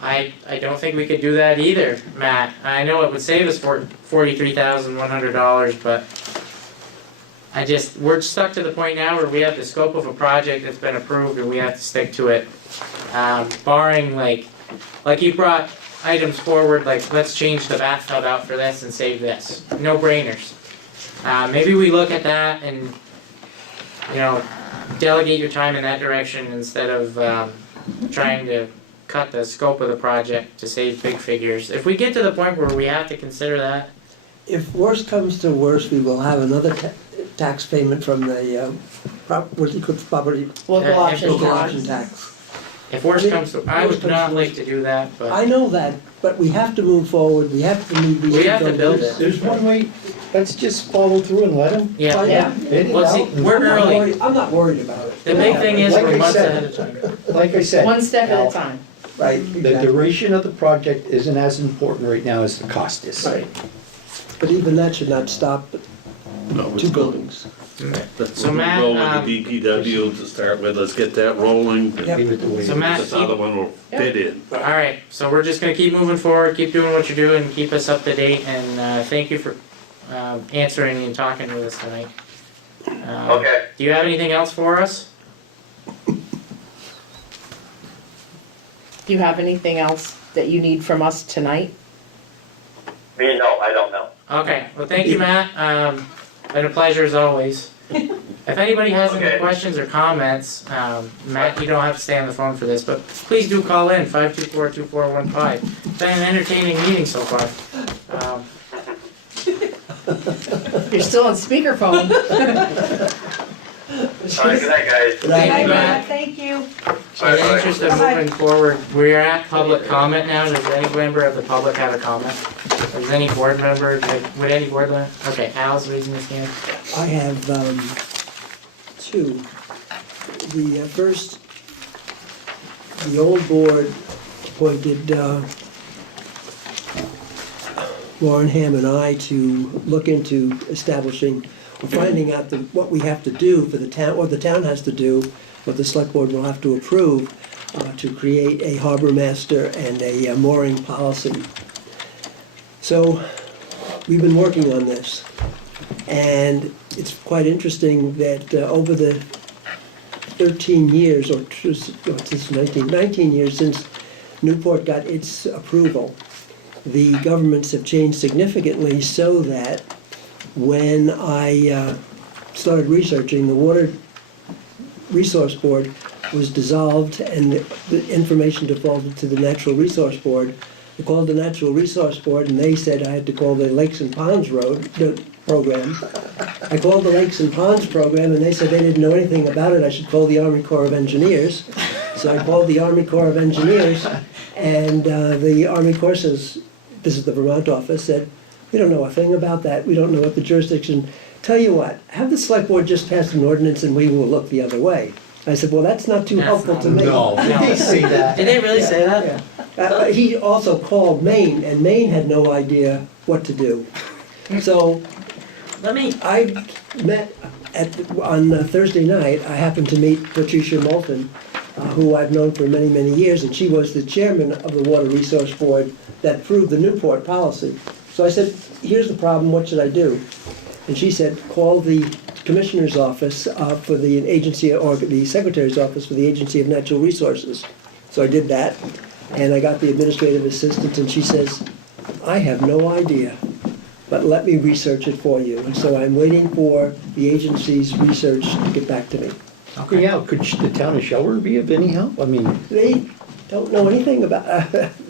I don't think we could do that either, Matt. I know it would save us $43,100, but we're stuck to the point now where we have the scope of a project that's been approved and we have to stick to it. Barring like you brought items forward, like let's change the bathtub out for this and save this. No brainers. Maybe we look at that and, delegate your time in that direction instead of trying to cut the scope of the project to save big figures. If we get to the point where we have to consider that, If worst comes to worst, we will have another tax payment from the, what do you call the property? local Yeah, option Local tax. option tax. if worse comes to, I would not like to do that, I but know that, but we have to move forward, we have to move these. we have to things build over. it. There's one way, let's just follow through and let them Yeah. Yeah. bid it Well, see, out. and- we're I'm not early. worried- I'm not worried about it. The big thing is Like we're I months said- ahead of time. Like I said. One step at Al, a time. Right, The exactly. duration of the project isn't as important right now as the cost is. Right. But even that should not stop No, two buildings. Let's So Matt, roll with the DPW to start with, let's get that rolling. Yep. Leave it the way So it is. Matt, This other one will fit in. Alright, so we're just gonna keep moving forward, keep doing what you're doing, keep us up to date, and thank you for answering and talking with us tonight. Okay. Do you have anything else for us? Do you have anything else that you need from us tonight? Me, no, I don't know. Okay, well, thank you, Matt. Been a pleasure as always. If anybody has any Okay. questions or comments, Matt, you don't have to stay on the phone for this, but please do call in, 524-2415. It's been an entertaining meeting so far. You're still on speakerphone. All right, good night, guys. Good night. Thank you, Matt. Thank you. In the interest of moving forward, we're at public comment now. Does any member of the public have a comment? Does any board member, would any board member? Okay, Al's raising his hand. I have two. The first, the old board appointed Warren Ham and I to look into establishing, or finding out what we have to do for the town, what the town has to do, what the select board will have to approve to create a harbor master and a mooring policy. So we've been working on this, and it's quite interesting that over the 13 years, or since 19 years since Newport got its approval, the governments have changed significantly, so that when I started researching, the Water Resource Board was dissolved and the information defaulted to the Natural Resource Board. I called the Natural Resource Board and they said I had to call the Lakes and Ponds program. I called the Lakes and Ponds program and they said they didn't know anything about it. I should call the Army Corps of Engineers. So I called the Army Corps of Engineers, and the Army Corps says, this is the Vermont office, said, we don't know a thing about that. We don't know what the jurisdiction. Tell you what, have the select board just pass an ordinance and we will look the other way. I said, well, that's not too helpful to me. No, did they say that? Did they really say that? He also called Maine, and Maine had no idea what to do. So I met on Thursday night. I happened to meet Patricia Moulton, who I've known for many, many years, and she was the chairman of the Water Resource Board that approved the Newport policy. So I said, here's the problem, what should I do? And she said, call the commissioner's office for the agency, or the secretary's office for the Agency of Natural Resources. So I did that, and I got the administrative assistant, and she says, I have no idea, but let me research it for you. And so I'm waiting for the agency's research to get back to me. Okay. Yeah, could the town of Shelburne be of any help? I mean, They don't know anything about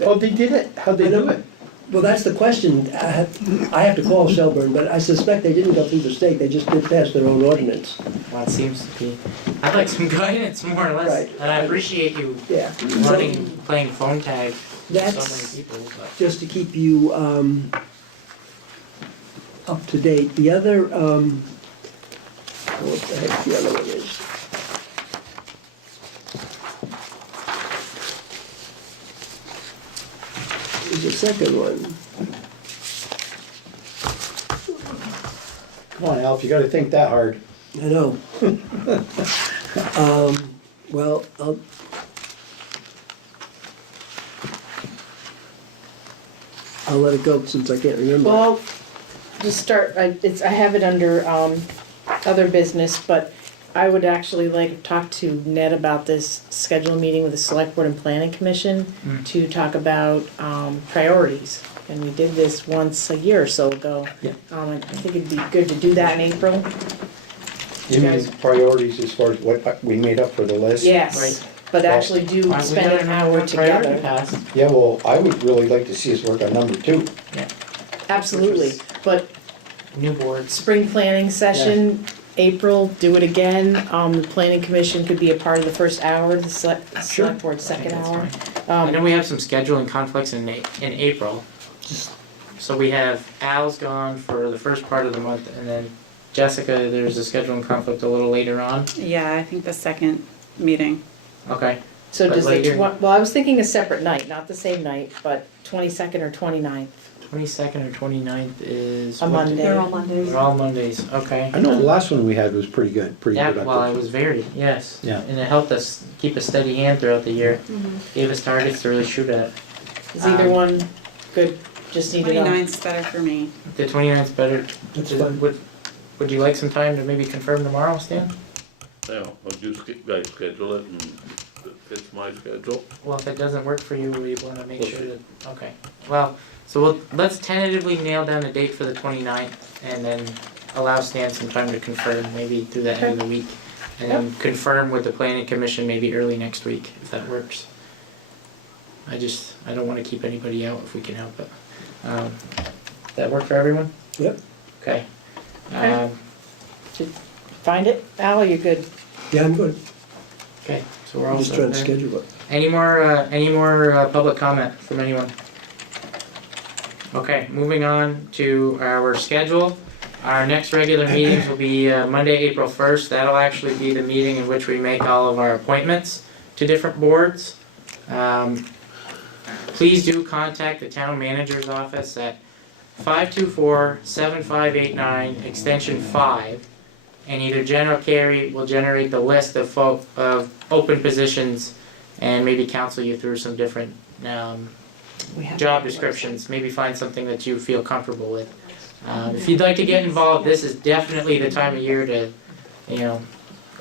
oh, they did it, how'd they do it? Well, that's the question. I have to call Shelburne, but I suspect they didn't go through the state, they just did pass their own ordinance. Well, it seems to be, I'd like some guidance, more or less, Right. and I appreciate you Yeah. playing phone tag with so That's many people, but. just to keep you up to date. The other, what the heck the other one is? There's a second one. Come on, Alf, you gotta think that hard. I know. Well, I'll let it go since I can't remember. Well, just start, I have it under other business, but I would actually like to talk to Ned about this scheduled meeting with the Select Board and Planning Commission to talk about priorities. And we did this once a year or so ago. Yeah. I think it'd be good to do that in April. You mean priorities as far as what we made up for the list? Yes, Right. but actually do Why don't we spend let an them know hour what priority together. passed? Yeah, well, I would really like to see us work on number 2. Absolutely, but New boards. spring planning session, April, do it again. The planning commission could be a part of the first hour, the select board second I think hour. that's I know we have some scheduling conflicts in April. So we have Al's gone for the first part of the month, and then Jessica, there's a scheduling conflict a little later on. Yeah, I think the second meeting. Okay. So But does the, later- well, I was thinking a separate night, not the same night, but 22nd or 29th. 22nd or 29th is. A what day? Monday. They're all Mondays. They're all Mondays, okay. I know the last one we had was pretty good, pretty Yeah, productive. well, it was very, yes. Yeah. And it helped us keep a steady hand throughout the year. Gave us targets to really shoot at. Is either one good? Just need to know. 29th's better for me. The 29th's better. That's fine. Would you like some time to maybe confirm tomorrow, Stan? Yeah, I'll just guys schedule it and it fits my schedule. Well, if it doesn't work for you, we wanna make sure that, okay. Well, so let's tentatively nail down a date for the 29th and then allow Stan some time to confirm, maybe through the end of the week. And then confirm with the planning commission maybe early next week, if that works. I don't wanna keep anybody out if we can help it. That work for everyone? Yep. Okay. Okay. Um, Find it? Al, are you good? Yeah, I'm good. Okay, so we're all I'm just set trying to there. schedule it. Any more public comment from anyone? Okay, moving on to our schedule. Our next regular meetings will be Monday, April 1st. That'll actually be the meeting in which we make all of our appointments to different boards. Please do contact the town manager's office at 524-7589, extension 5, and either Jen or Carrie will generate the list of open positions and maybe counsel you through some different We have job descriptions, maybe find something that you feel comfortable with. If you'd like to get involved, this is definitely the time of year to,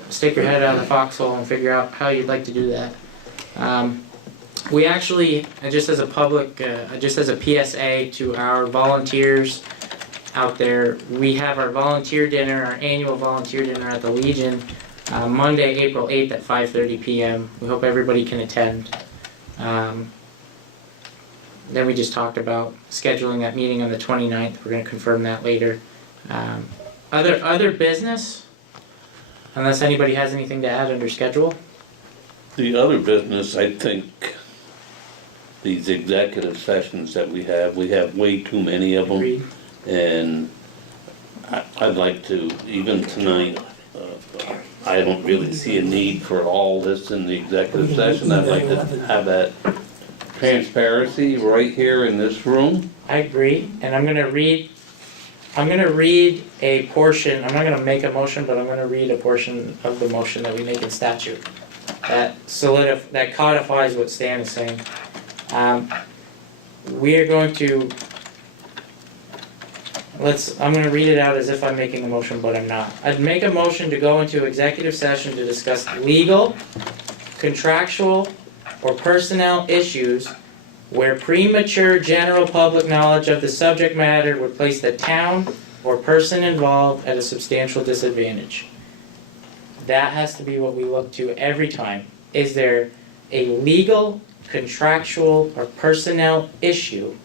stick your head out of the foxhole and figure out how you'd like to do that. We actually, just as a PSA to our volunteers out there, we have our volunteer dinner, our annual volunteer dinner at the Legion, Monday, April 8th at 5:30 p.m. We hope everybody can attend. Then we just talked about scheduling that meeting on the 29th. We're going to confirm that later. Other business? Unless anybody has anything to add under schedule? The other business, I think, these executive sessions that we have way too many of them. Agreed. And I'd like to, even tonight, I don't really see a need for all this in the executive session. I'd like to have that transparency right here in this room. I agree, and I'm gonna read a portion, I'm not gonna make a motion, but I'm gonna read a portion of the motion that we make in statute. That codifies what Stan is saying. We are going to, I'm gonna read it out as if I'm making a motion, but I'm not. I'd make a motion to go into executive session to discuss legal, contractual, or personnel issues where premature general public knowledge of the subject matter would place the town or person involved at a substantial disadvantage. That has to be what we look to every time. Is there a legal, contractual, or personnel issue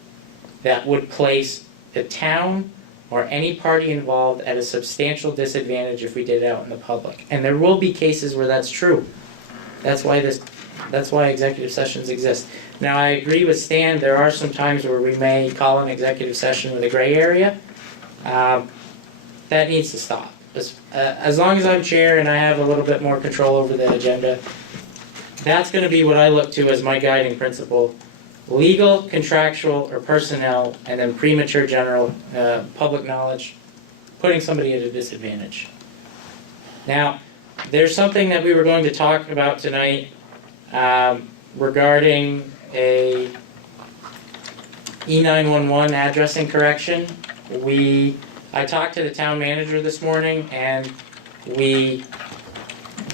that would place the town or any party involved at a substantial disadvantage if we did it out in the public? And there will be cases where that's true. That's why executive sessions exist. Now, I agree with Stan, there are some times where we may call an executive session with a gray area. That needs to stop. As long as I'm chair and I have a little bit more control over the agenda, that's gonna be what I look to as my guiding principle. Legal, contractual, or personnel, and then premature general public knowledge, putting somebody at a disadvantage. Now, there's something that we were going to talk about tonight regarding a E911 addressing correction. I talked to the town manager this morning and we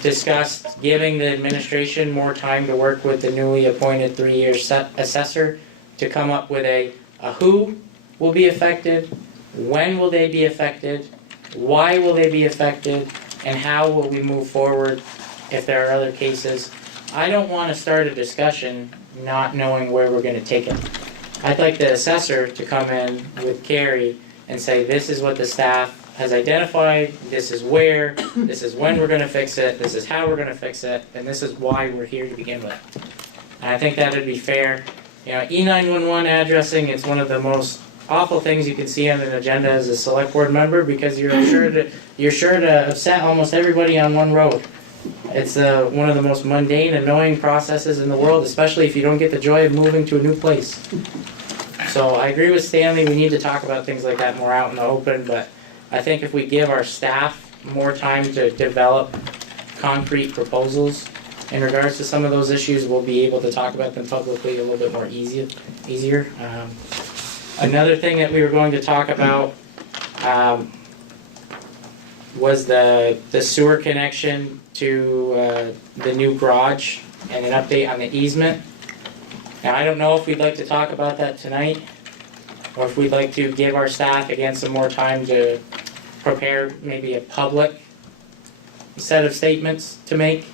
discussed giving the administration more time to work with the newly appointed 3-year assessor to come up with a who will be affected, when will they be affected, why will they be affected, and how will we move forward if there are other cases. I don't want to start a discussion not knowing where we're going to take it. I'd like the assessor to come in with Carrie and say, this is what the staff has identified, this is where, this is when we're going to fix it, this is how we're going to fix it, and this is why we're here to begin with. And I think that would be fair. E911 addressing, it's one of the most awful things you can see on an agenda as a select board member because you're sure to upset almost everybody on one road. It's one of the most mundane, annoying processes in the world, especially if you don't get the joy of moving to a new place. So I agree with Stanley, we need to talk about things like that more out in the open, but I think if we give our staff more time to develop concrete proposals in regards to some of those issues, we'll be able to talk about them publicly a little bit more easier. Another thing that we were going to talk about was the sewer connection to the new garage and an update on the easement. Now, I don't know if we'd like to talk about that tonight, or if we'd like to give our staff again some more time to prepare maybe a public set of statements to make.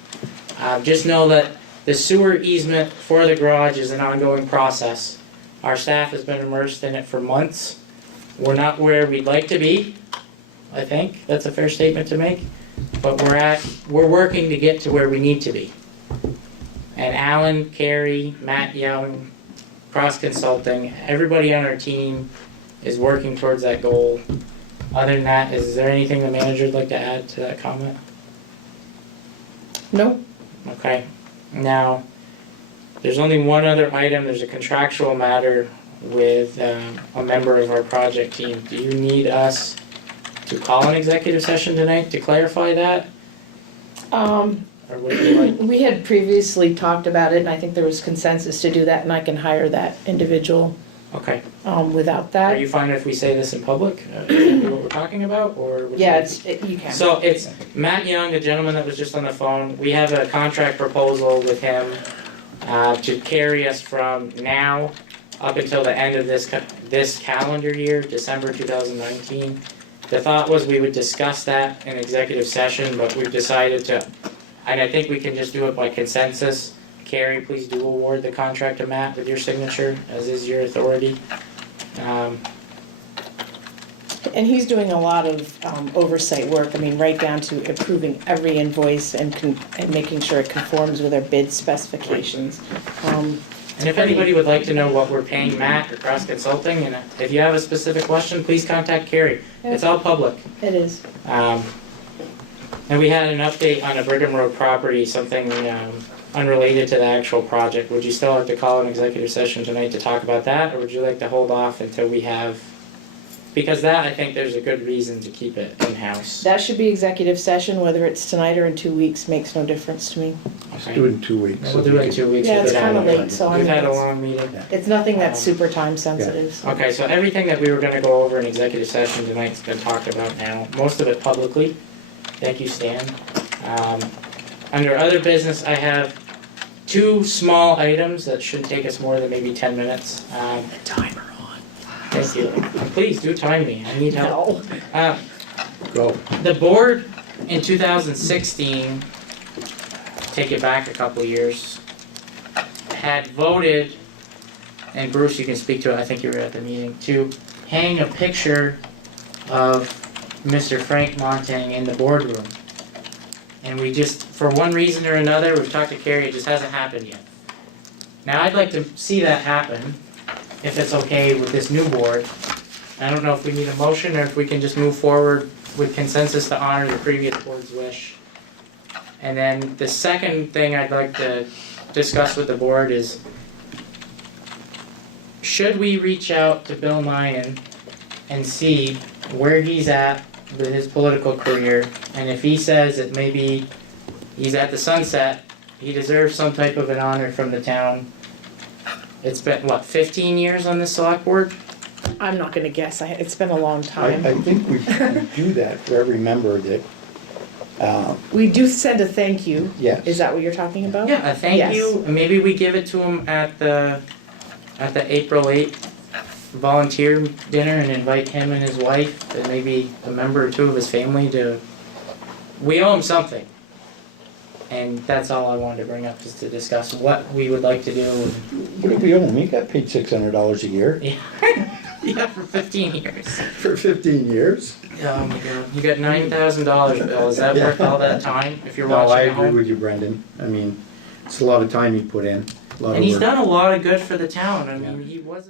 Just know that the sewer easement for the garage is an ongoing process. Our staff has been immersed in it for months. We're not where we'd like to be, I think, that's a fair statement to make, but we're working to get to where we need to be. And Alan, Carrie, Matt Young, Cross Consulting, everybody on our team is working towards that goal. Other than that, is there anything the manager would like to add to that comment? Nope. Okay, now, there's only one other item, there's a contractual matter with a member of our project team. Do you need us to call an executive session tonight to clarify that? Or would you like? We had previously talked about it, and I think there was consensus to do that, and I can hire that individual Okay, without are that. you fine if we say this in public? Is that what we're talking about, or? would you Yeah, like- you can. So it's Matt Young, the gentleman that was just on the phone, we have a contract proposal with him to carry us from now up until the end of this calendar year, December 2019. The thought was we would discuss that in executive session, but we've decided to, and I think we can just do it by consensus. Carrie, please do award the contract to Matt with your signature, as is your authority. And he's doing a lot of oversight work, I mean, right down to approving every invoice and making sure it conforms with our bid specifications. And if anybody would like to know what we're paying Matt or Cross Consulting, and if you have a specific question, please contact Carrie. It's all public. It is. And we had an update on a Brigham Road property, something unrelated to the actual project. Would you still like to call an executive session tonight to talk about that, or would you like to hold off until we have, because that, I think there's a good reason to keep it in-house. That should be executive session, whether it's tonight or in 2 weeks, makes no difference to me. Let's do it in 2 weeks. We'll do it in 2 weeks. Yeah, it's We've been kinda at it. late, so I We've mean, had a it's- long meeting. It's nothing that's super time sensitive. So. Okay, so everything that we were gonna go over in executive session tonight's been talked about now, most of it publicly. Thank you, Stan. Under other business, I have 2 small items that shouldn't take us more than maybe 10 minutes. Timer on. Thank you. Please do time me, I need help. No. Go. The board in 2016, take it back a couple years, had voted, and Bruce, you can speak to it, I think you were at the meeting, to hang a picture of Mr. Frank Montang in the boardroom. And we just, for one reason or another, we've talked to Carrie, it just hasn't happened yet. Now, I'd like to see that happen, if it's okay with this new board. I don't know if we need a motion, or if we can just move forward with consensus to honor the previous board's wish. And then the second thing I'd like to discuss with the board is, should we reach out to Bill Meinen and see where he's at with his political career, and if he says that maybe he's at the sunset, he deserves some type of an honor from the town. It's been, what, 15 years on this select board? I'm not gonna guess, it's been a long I time. think we do that for every member that, We do send a thank you. yes. Is that what you're talking about? Yeah, a thank Yes. you, and maybe we give it to him at the April 8th volunteer dinner and invite him and his wife, and maybe a member or 2 of his family to, we owe him something. And that's all I wanted to bring up, is to discuss what we would like to do. What do we owe him? He got paid $600 a year Yeah, for 15 years. for 15 years. Oh my god, you got $9,000, Bill, is that Yeah. worth all that time, if you're No, I watching at agree home? with you, Brendan. I mean, it's a lot of time he put in, a lot of And he's work. done a lot of good for the town, I mean, he wasn't.